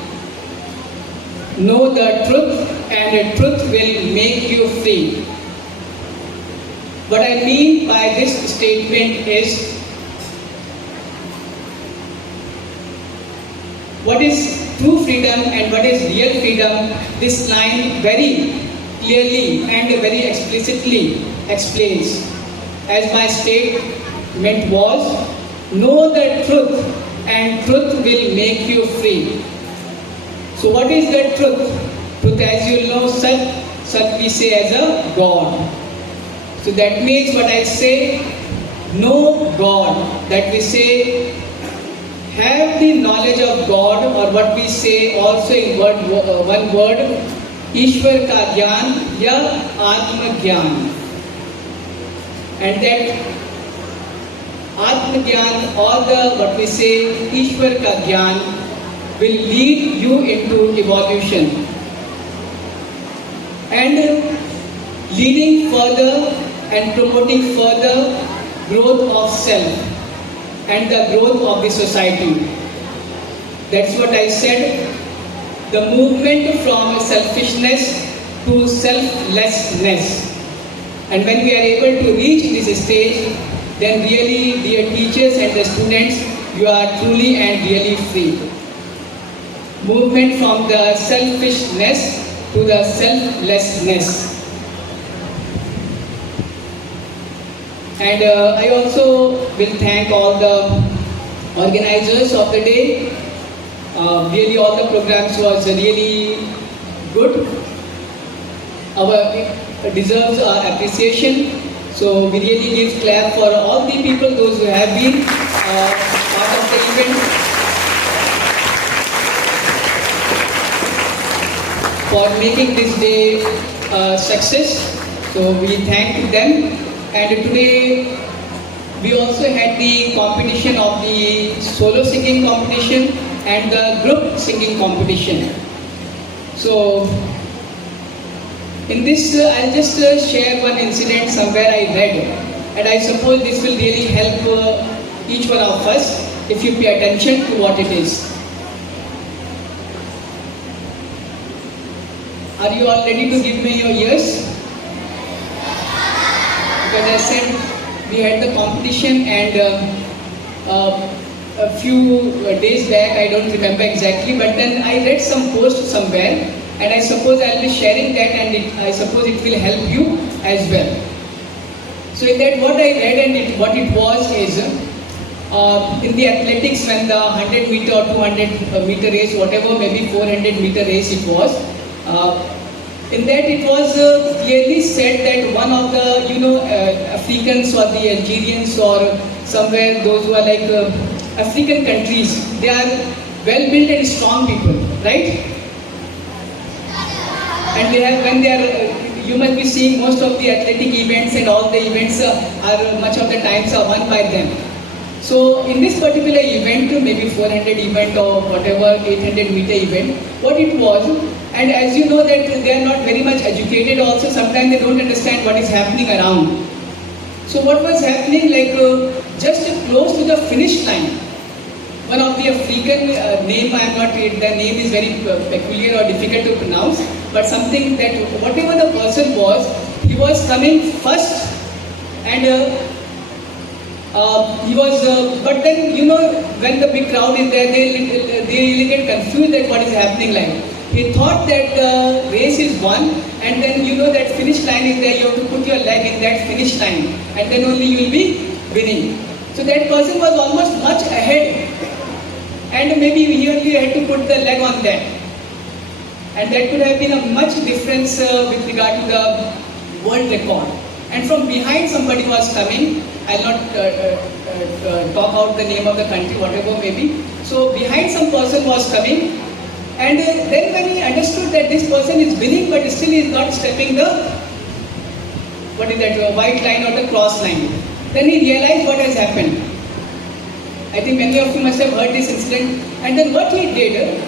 Know the truth and truth will make you free. What I mean by this statement is, what is true freedom and what is real freedom, this line very clearly and very explicitly explains. As my statement was, know the truth and truth will make you free. So what is the truth? Truth, as you know, Sat we say as a God. So that means what I say, know God, that we say, have the knowledge of God, or what we say also in one word, Ishwar ka gyan ya Atma Gyan. And that Atma Gyan, or the what we say Ishwar ka Gyan, will lead you into evolution and leading further and promoting further growth of self and the growth of the society. That's what I said, the movement from selfishness to selflessness. And when we are able to reach this stage, then really, dear teachers and the students, you are truly and really free. Movement from the selfishness to the selflessness. And I also will thank all the organizers of the day. Really all the programs was really good. Our deserves our appreciation. So we really give clap for all the people, those who have been part of the event, for making this day a success. So we thank them. And today we also had the competition of the solo singing competition and the group singing competition. So in this, I'll just share one incident somewhere I read, and I suppose this will really help each one of us if you pay attention to what it is. Are you all ready to give me your ears? Because I said we had the competition, and a few days back, I don't remember exactly, but then I read some post somewhere, and I suppose I'll be sharing that, and I suppose it will help you as well. So in that, what I read and what it was is, in the athletics, when the 100 meter or 200 meter race, whatever, maybe 400 meter race it was, in that it was clearly said that one of the, Africans or the Algerians or somewhere, those who are like African countries, they are well-built and strong people, right? And they have, when they are, you must be seeing most of the athletic events, and all the events are much of the times are won by them. So in this particular event, maybe 400 event or whatever 800 meter event, what it was, and as you know that they are not very much educated also, sometimes they don't understand what is happening around. So what was happening, like just close to the finish line, one of the African name, I am not, the name is very peculiar or difficult to pronounce, but something that whatever the person was, he was coming first, and he was, but then when the big crowd is there, they really get confused at what is happening like. He thought that the race is won, and then that finish line is there, you have to put your leg in that finish line, and then only you will be winning. So that person was almost much ahead, and maybe he only had to put the leg on that. And that could have been a much difference with regard to the world record. And from behind somebody was coming, I'll not talk out the name of the country, whatever maybe. So behind some person was coming, and then when he understood that this person is winning, but still he is not stepping the, what is that, white line or the cross line, then he realized what has happened. I think many of you must have heard this incident. And then what he did,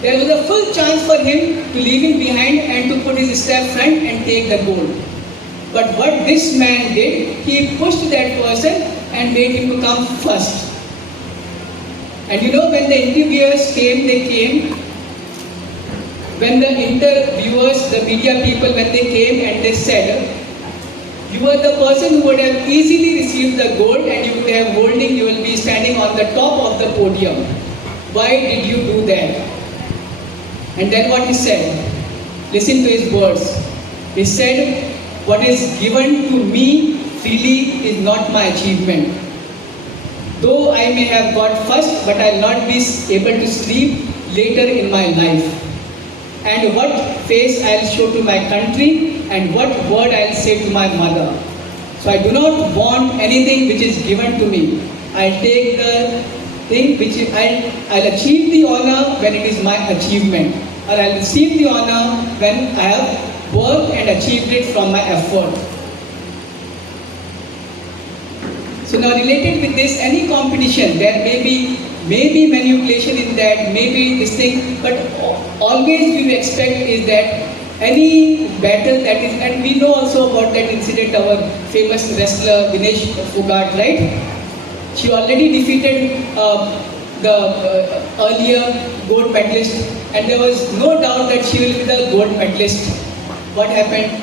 there was a full chance for him to leave him behind and to put his step front and take the gold. But what this man did, he pushed that person and made him to come first. And when the interviewers came, they came. When the interviewers, the media people, when they came and they said, you are the person who would have easily received the gold, and you would have holding, you will be standing on the top of the podium. Why did you do that? And then what he said, listen to his words. He said, what is given to me freely is not my achievement. Though I may have got first, but I will not be able to sleep later in my life. And what face I will show to my country, and what word I will say to my mother. So I do not want anything which is given to me. I will take the thing which I'll achieve the honor when it is my achievement, or I'll receive the honor when I have worked and achieved it from my effort. So now related with this, any competition, there may be manipulation in that, maybe this thing, but always we expect is that any battle that is, and we know also about that incident, our famous wrestler Vinesh Fogart, right? She already defeated the earlier gold medalist, and there was no doubt that she will be the gold medalist. What happened?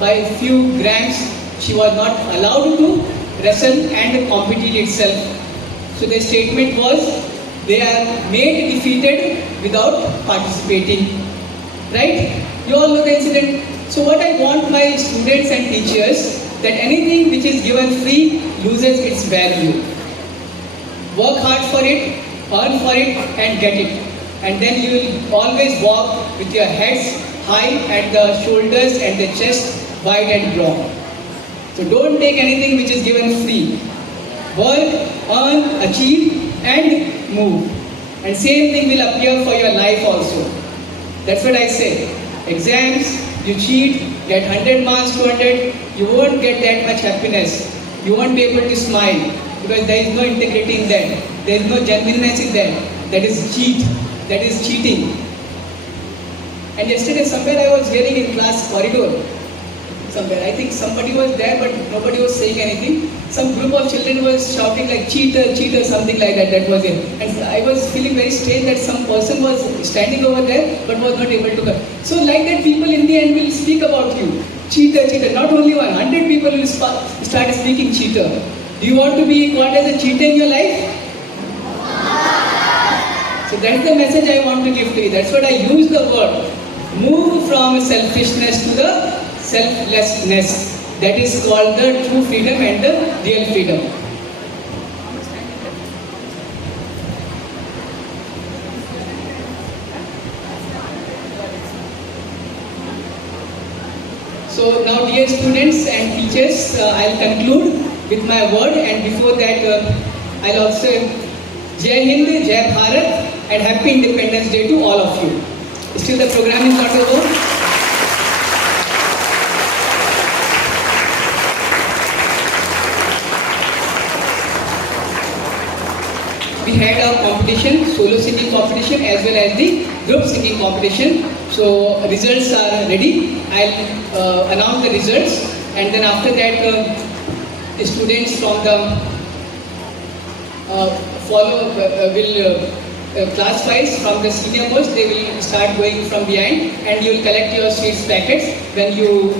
By a few grams, she was not allowed to wrestle and compete itself. So the statement was, they are made defeated without participating. Right? You all know the incident. So what I want my students and teachers, that anything which is given free loses its value. Work hard for it, earn for it, and get it. And then you will always walk with your heads high and the shoulders and the chest wide and broad. So don't take anything which is given free. Work, earn, achieve, and move. And same thing will appear for your life also. That's what I say. Exams, you cheat, get 100 marks, 200, you won't get that much happiness. You won't be able to smile because there is no integrity in that. There is no genuineness in that. That is cheat. That is cheating. And yesterday somewhere I was hearing in class corridor, somewhere, I think somebody was there but nobody was saying anything. Some group of children was shouting like cheater, cheater, something like that, that was it. And I was feeling very strange that some person was standing over there but was not able to come. So like that people in the end will speak about you. Cheater, cheater, not only 100 people will start speaking cheater. Do you want to be called as a cheater in your life? So that's the message I want to give to you. That's what I use the word. Move from selfishness to the selflessness. That is called the true freedom and the real freedom. So now dear students and teachers, I'll conclude with my word, and before that I'll also Jai Hind, Jai Bharat, and Happy Independence Day to all of you. Still the program is not over. We had a competition, solo singing competition as well as the group singing competition. So results are ready. I'll announce the results, and then after that the students from the will class wise from the senior most, they will start going from behind, and you will collect your sweets packets when you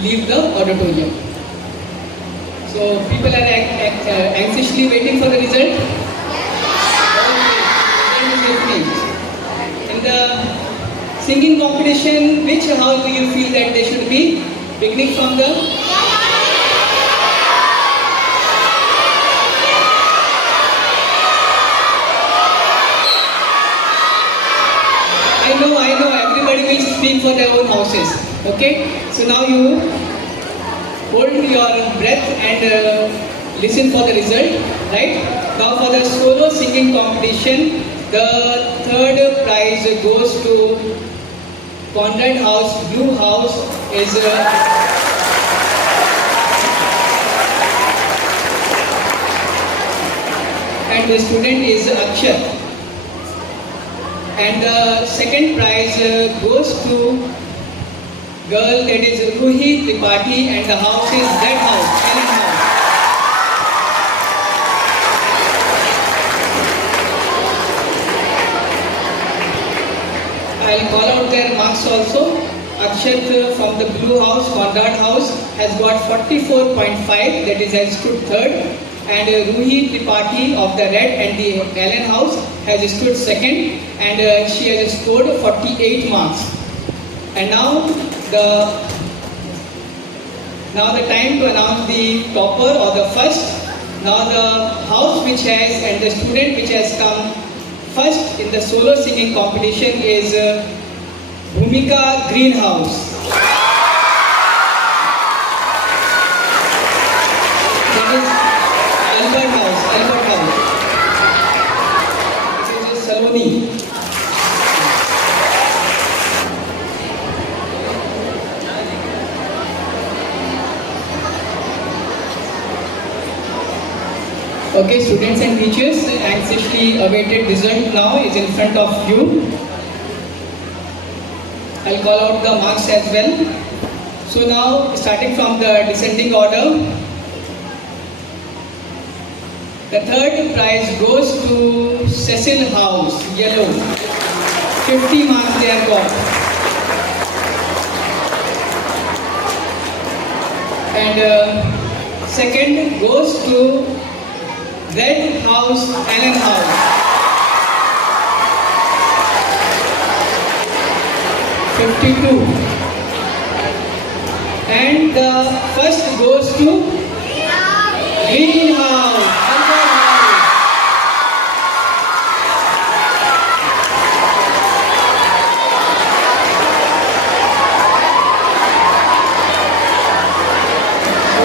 leave the auditorium. So people are anxiously waiting for the result. In the singing competition, which house do you feel that they should be? Beginning from the I know, everybody will speak for their own houses. Okay? So now you hold your breath and listen for the result. Right? Now for the solo singing competition, the third prize goes to Conrad House, Blue House is and the student is Akshat. And the second prize goes to girl, that is Ruhi Tripathi, and the house is that house, Ellen House. I'll call out their marks also. Akshat from the Blue House, Conrad House, has got 44.5, that is has stood third. And Ruhi Tripathi of the Red and the Allen House has stood second, and she has scored 48 marks. And now the time to announce the topper or the first. Now the house which has and the student which has come first in the solo singing competition is Bhumika Greenhouse. That is Albert House. It is Saloni. Okay, students and teachers, anxiously awaited result now is in front of you. I'll call out the marks as well. So now, starting from the descending order, the third prize goes to Cecil House, yellow. 50 marks they have got. And second goes to Red House, Allen House. 52. And the first goes to Greenhouse. So,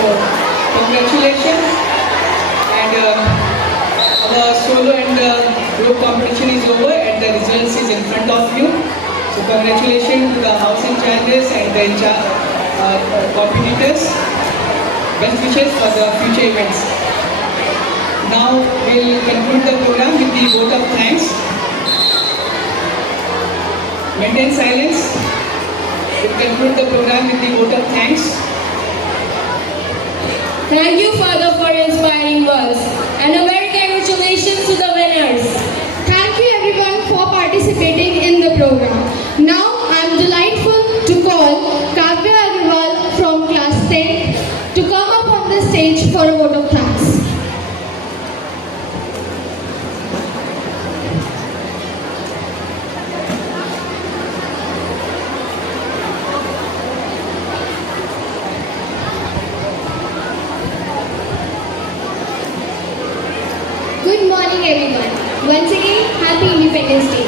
congratulations. And our solo and group competition is over and the results is in front of you. So congratulations to the house in charges and the competitors. Best wishes for the future events. Now we'll conclude the program with the vote of thanks. Maintain silence. We'll conclude the program with the vote of thanks. Thank you, Father, for inspiring words. And a very congratulations to the winners. Thank you everyone for participating in the program. Now I am delightful to call Kavya Agarwal from class 10 to come up on the stage for a vote of thanks. Good morning everyone. Once again, Happy Independence Day.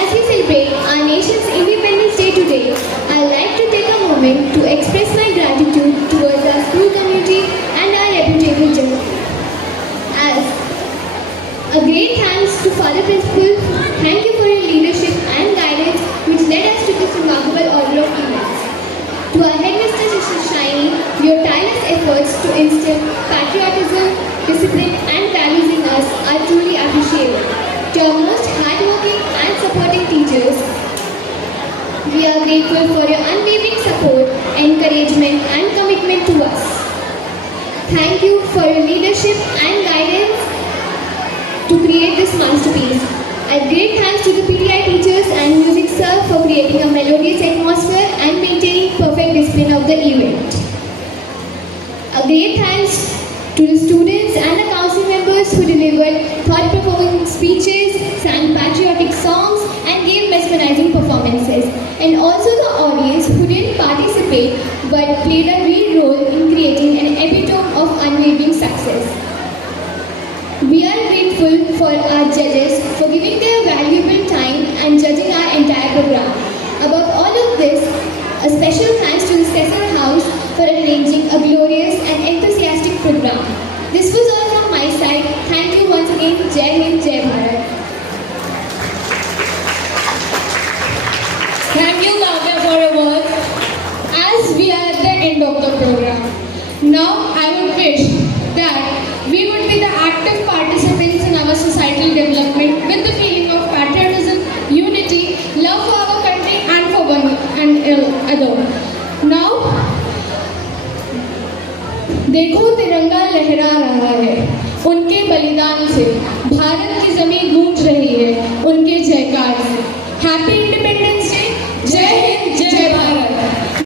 As we celebrate our nation's Independence Day today, I'd like to take a moment to express my gratitude towards our school community and our reputable journey. As a great thanks to Father Principal, thank you for your leadership and guidance which led us to this remarkable order of events. To our headmistress Mr. Shiny, your tireless efforts to instill patriotism, discipline and values in us are truly appreciated. To our most hardworking and supporting teachers, we are grateful for your unwavering support, encouragement and commitment to us. Thank you for your leadership and guidance to create this masterpiece. A great thanks to the PTI teachers and music sir for creating a melodious atmosphere and maintaining perfect discipline of the event. A great thanks to the students and the council members who delivered thought-provoking speeches, sang patriotic songs and gave mesmerizing performances. And also the audience who didn't participate but played a real role in creating an epitome of unwavering success. We are grateful for our judges for giving their valuable time and judging our entire program. Above all of this, a special thanks to the Cesar House for arranging a glorious and enthusiastic program. This was all from my side. Thank you once again. Jai Hind, Jai Bharat. Thank you, Kavya, for your work. As we are at the end of the program, now I would wish that we would be the active participants in our societal development with the feeling of patriotism, unity, love for our country and for one another. Now, देखो तिरंगा लहरा रहा है, उनके बलिदान से भारत की जमीन गूंज रही है, उनके जयकार से। Happy independence